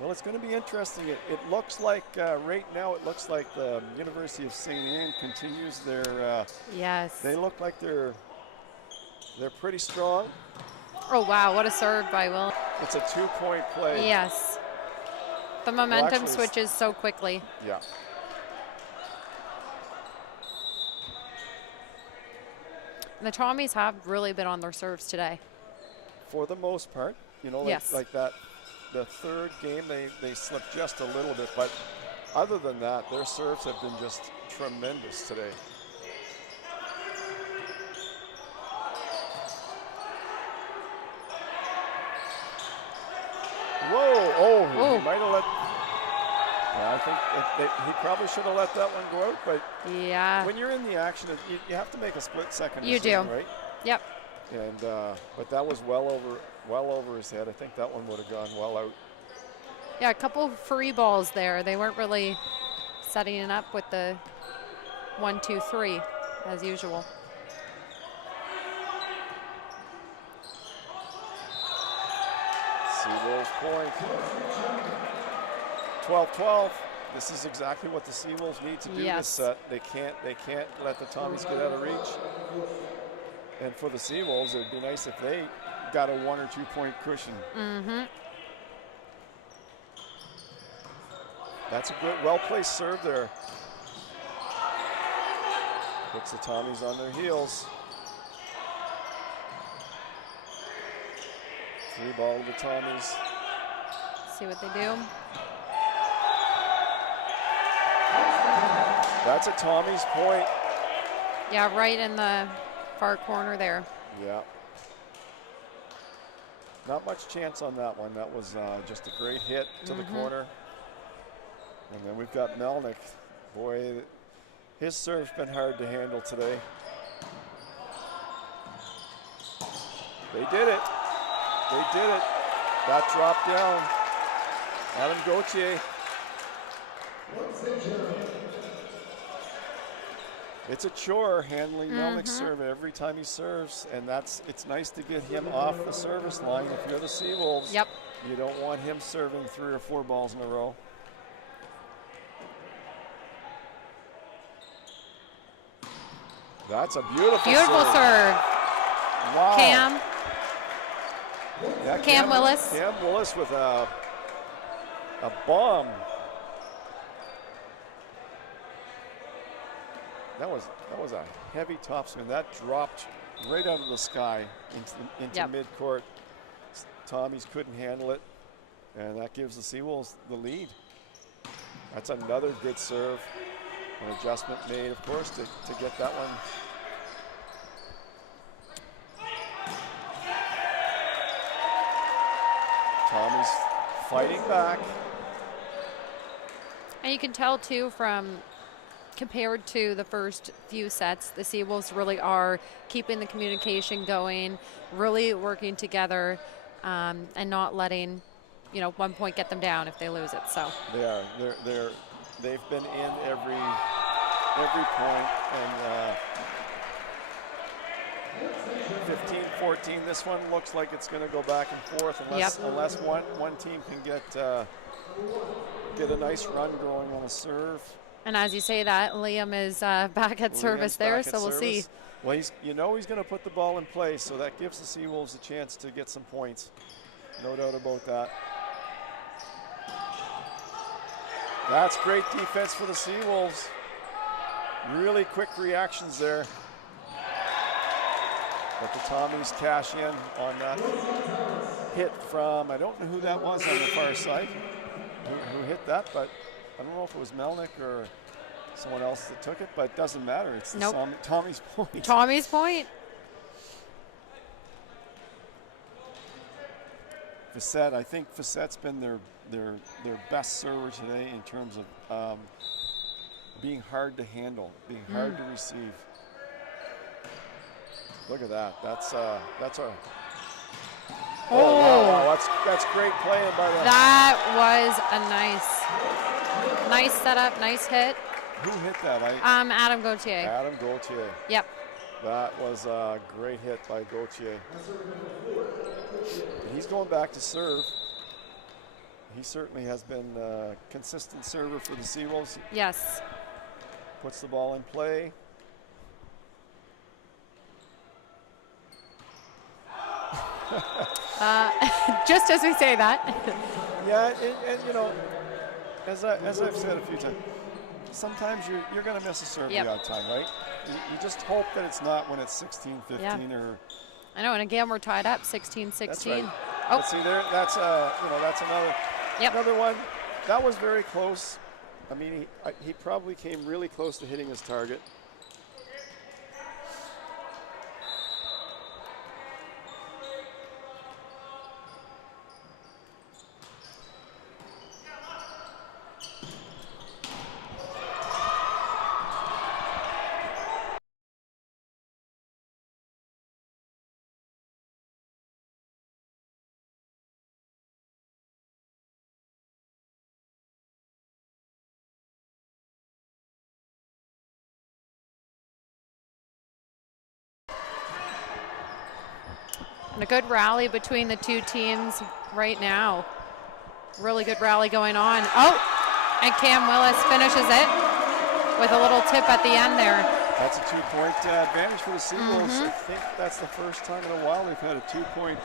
Well, it's going to be interesting. It looks like right now it looks like the University of St. Anne continues their. Yes. They look like they're pretty strong. Oh wow! What a serve by Will. It's a 2-point play. Yes. The momentum switches so quickly. Yeah. And the Tommies have really been on their serves today. For the most part, you know, yes. like that. The third game, they slipped just a little bit, but other than that, their serves have been just tremendous today. Whoa! Oh, he might have let. Yeah, I think he probably should have let that one go out, but yeah, when you're in the action, you have to make a split-second decision. You do, right? Yep. And but that was well over his head. I think that one would have gone well out. Yeah, a couple free balls there. They weren't really setting it up with the 1, 2, 3 as usual. SeaWolves point. 12-12. This is exactly what the SeaWolves need to do this set. They can't let the Tommies get out of reach. And for the SeaWolves, it'd be nice if they got a 1 or 2 point cushion. Mm-hmm. That's a good, well-placed serve there. Puts the Tommies on their heels. 3 ball to the Tommies. See what they do. That's a Tommy's point. Yeah, right in the far corner there. Yeah. Not much chance on that one. That was just a great hit to the corner. And then we've got Melnick. Boy, his serve's been hard to handle today. They did it. They did it. That dropped down. Adam Gauthier. It's a chore handling Melnick's serve every time he serves, and it's nice to get him off the service line. If you're the SeaWolves, yep, you don't want him serving 3 or 4 balls in a row. That's a beautiful serve. Wow. Cam. Yeah, Cam Willis. Cam Willis with a bomb. That was a heavy topspin. That dropped right out of the sky into mid-court. Tommies couldn't handle it, and that gives the SeaWolves the lead. That's another good serve. An adjustment made, of course, to get that one. Tommy's fighting back. And you can tell, too, from compared to the first few sets, the SeaWolves really are keeping the communication going, really working together, and not letting, 1 point get them down if they lose it. So they are. They've been in every point, and 15-14. This one looks like it's going to go back and forth unless one team can get a nice run going on a serve. And as you say that, Liam is back at service there, so we'll see. Well, he's going to put the ball in play, so that gives the SeaWolves a chance to get some points. No doubt about that. That's great defense for the SeaWolves. Really quick reactions there. But the Tommies cash in on that hit from, I don't know who that was on the far side, who hit that, but I don't know if it was Melnick or someone else that took it, but it doesn't matter. It's Tommy's point. Tommy's point. Facette, I think Facette's been their best server today in terms of being hard to handle, being hard to receive. Look at that. That's a. Wow, that's great playing by the. That was a nice setup, nice hit. Who hit that? Adam Gauthier. Adam Gauthier. Yep. That was a great hit by Gauthier. And he's going back to serve. he certainly has been a consistent server for the SeaWolves. Yes. Puts the ball in play. Just as we say that. Yeah, and you know, as I've said a few times, sometimes you're going to miss a serve the odd time, right? You just hope that it's not when it's 16-15 or. I know, and again we're tied up 16-16. That's right. Oh, But see there, that's that's another one. That was very close. I mean, he probably came really close to hitting his target. and a good rally between the two teams right now. Really good rally going on. Oh, and Cam Willis finishes it with a little tip at the end there. That's a 2-point advantage for the SeaWolves. I think that's the first time in a while they've had a two-point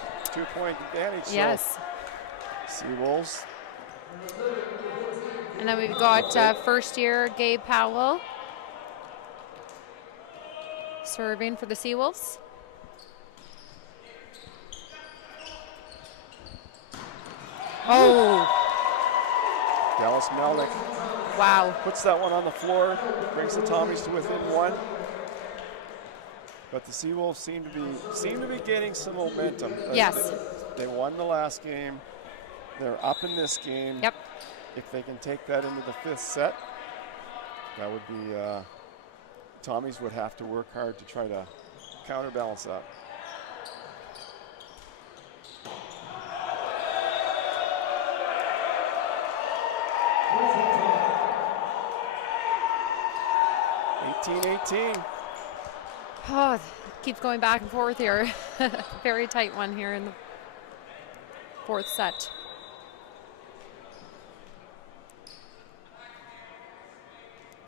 advantage. Yes. So SeaWolves. And then we've got first year Gabe Powell serving for the SeaWolves. Oh. Dallas Melnick. Wow. Puts that one on the floor, brings the Tommies to within one. But the SeaWolves seem to be getting some momentum. Yes. They won the last game. They're up in this game. Yep. If they can take that into the fifth set, that would be Tommies would have to work hard to try to counterbalance that. Oh, keeps going back and forth here. Very tight one here in the fourth set.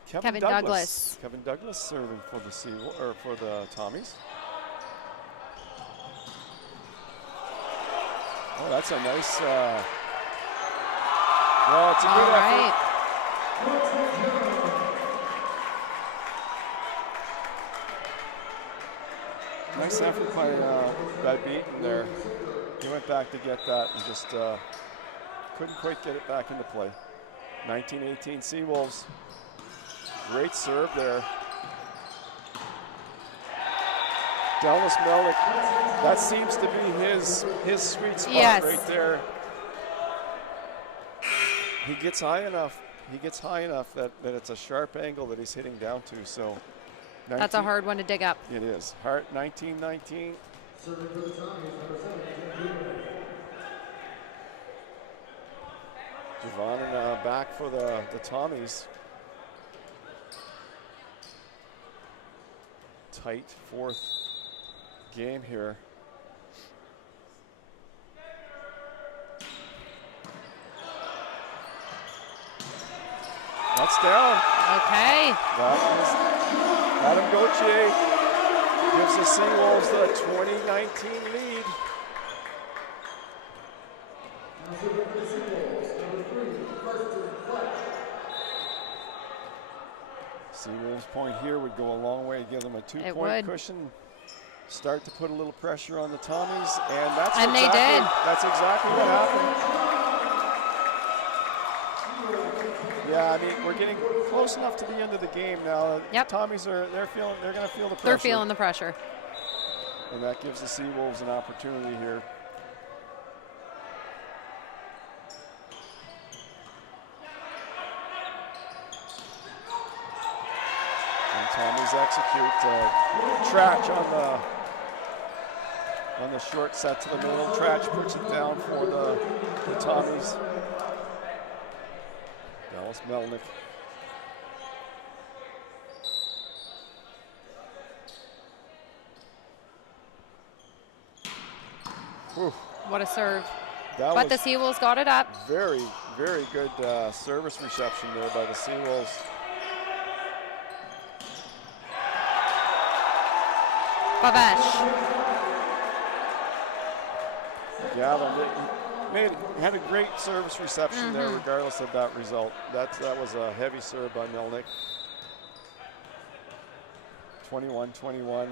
Kevin Douglas. Kevin Douglas serving for the Tommies. Oh, that's a nice. Well, it's a good effort. Nice effort by Beaton there. He went back to get that and just couldn't quite get it back into play. 19-18 SeaWolves. Great serve there. Dallas Melnick, that seems to be his sweet spot right there. He gets high enough that it's a sharp angle that he's hitting down to. So that's a hard one to dig up. It is. Hart 19-19. Javon back for the Tommies. Tight fourth game here. That's down. Okay. Adam Gauthier gives the SeaWolves the 2019 lead. SeaWolves point here would go a long way, give them a 2-point cushion. Start to put a little pressure on the Tommies, and they did. That's exactly what happened. Yeah, I mean, we're getting close enough to the end of the game now. Yep. Tommies they're going to feel the pressure. They're feeling the pressure. And that gives the SeaWolves an opportunity here. And Tommies execute. Trach on the short set to the middle. Trach puts it down for the Tommies. Dallas Melnick. Whew. What a serve. But the SeaWolves got it up. Very, very good service reception there by the SeaWolves. Babesh. Gavin had a great service reception there, regardless of that result. That was a heavy serve by Melnick. 21-21.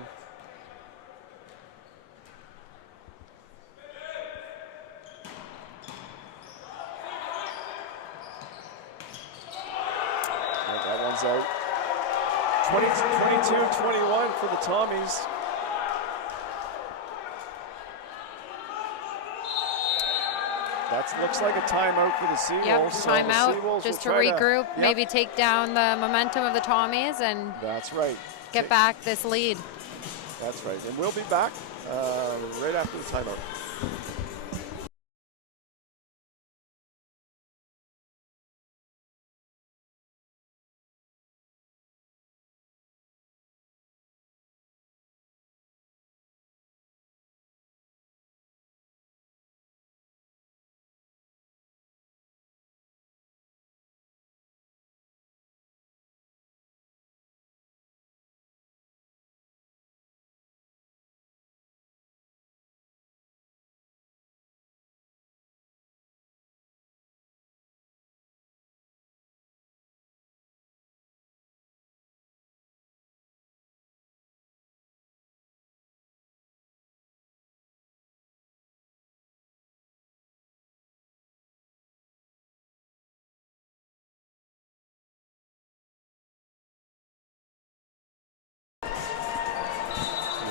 That one's out. 22-21 for the Tommies. That looks like a timeout for the SeaWolves. Yep, timeout, so just to regroup, maybe take down the momentum of the Tommies and that's right. Get back this lead. That's right, and we'll be back right after the timeout.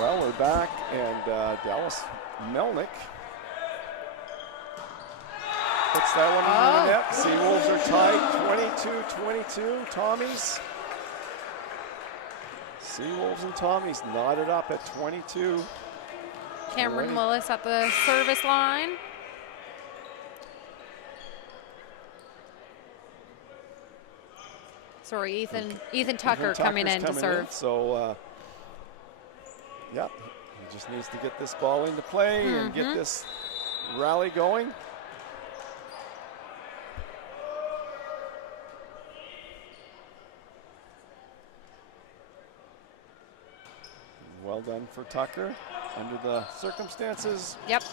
Well, we're back, and Dallas Melnick puts that one in the net. SeaWolves are tied 22-22. Tommies. SeaWolves and Tommies knotted up at 22. Cameron Willis at the service line. Sorry, Ethan Tucker coming in to serve. So, yeah, he just needs to get this ball into play and get this rally going. Well done for Tucker under the circumstances. Yep.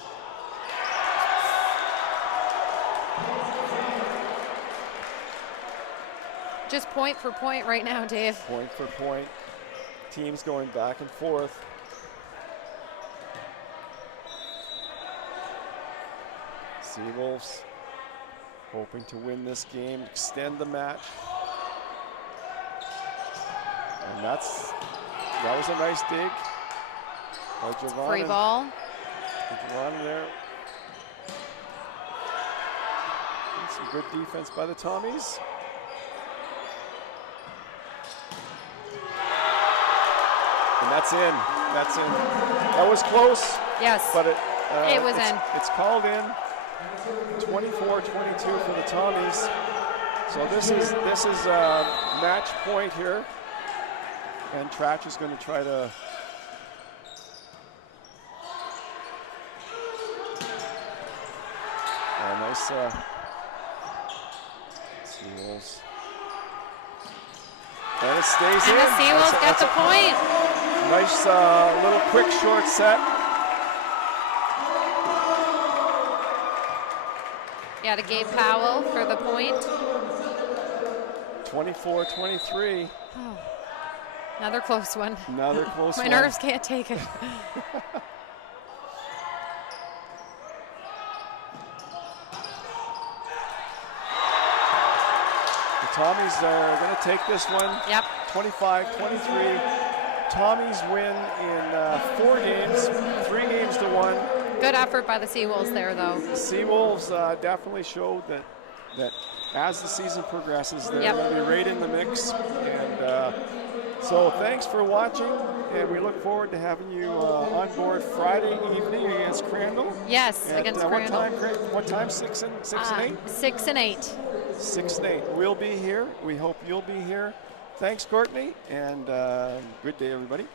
Just point for point right now, Dave. Point for point. Teams going back and forth. SeaWolves hoping to win this game, extend the match. And that was a nice dig by Giovanna. Free ball. Giovanna there. And some good defense by the Tommies. And that's in. That's in. That was close. Yes. But it was in. It's called in. 24-22 for the Tommies. So this is match point here, and Tratch is going to try to. Nice. SeaWolves. And it stays in. And the SeaWolves got the point. Nice little quick short set. Yeah, to Gabe Powell for the point. 24-23. Oh, another close one. Another close one. My nerves can't take it. The Tommies are going to take this one. Yep. 25-23. Tommies win in 4 games, 3 games to 1. Good effort by the SeaWolves there, though. SeaWolves definitely showed that as the season progresses, they're going to be right in the mix. And so thanks for watching, and we look forward to having you on board Friday evening against Crandall. Yes, against Crandall. What time? 6 and 8? 6 and 8. 6 and 8. We'll be here. We hope you'll be here. Thanks, Courtney, and good day, everybody.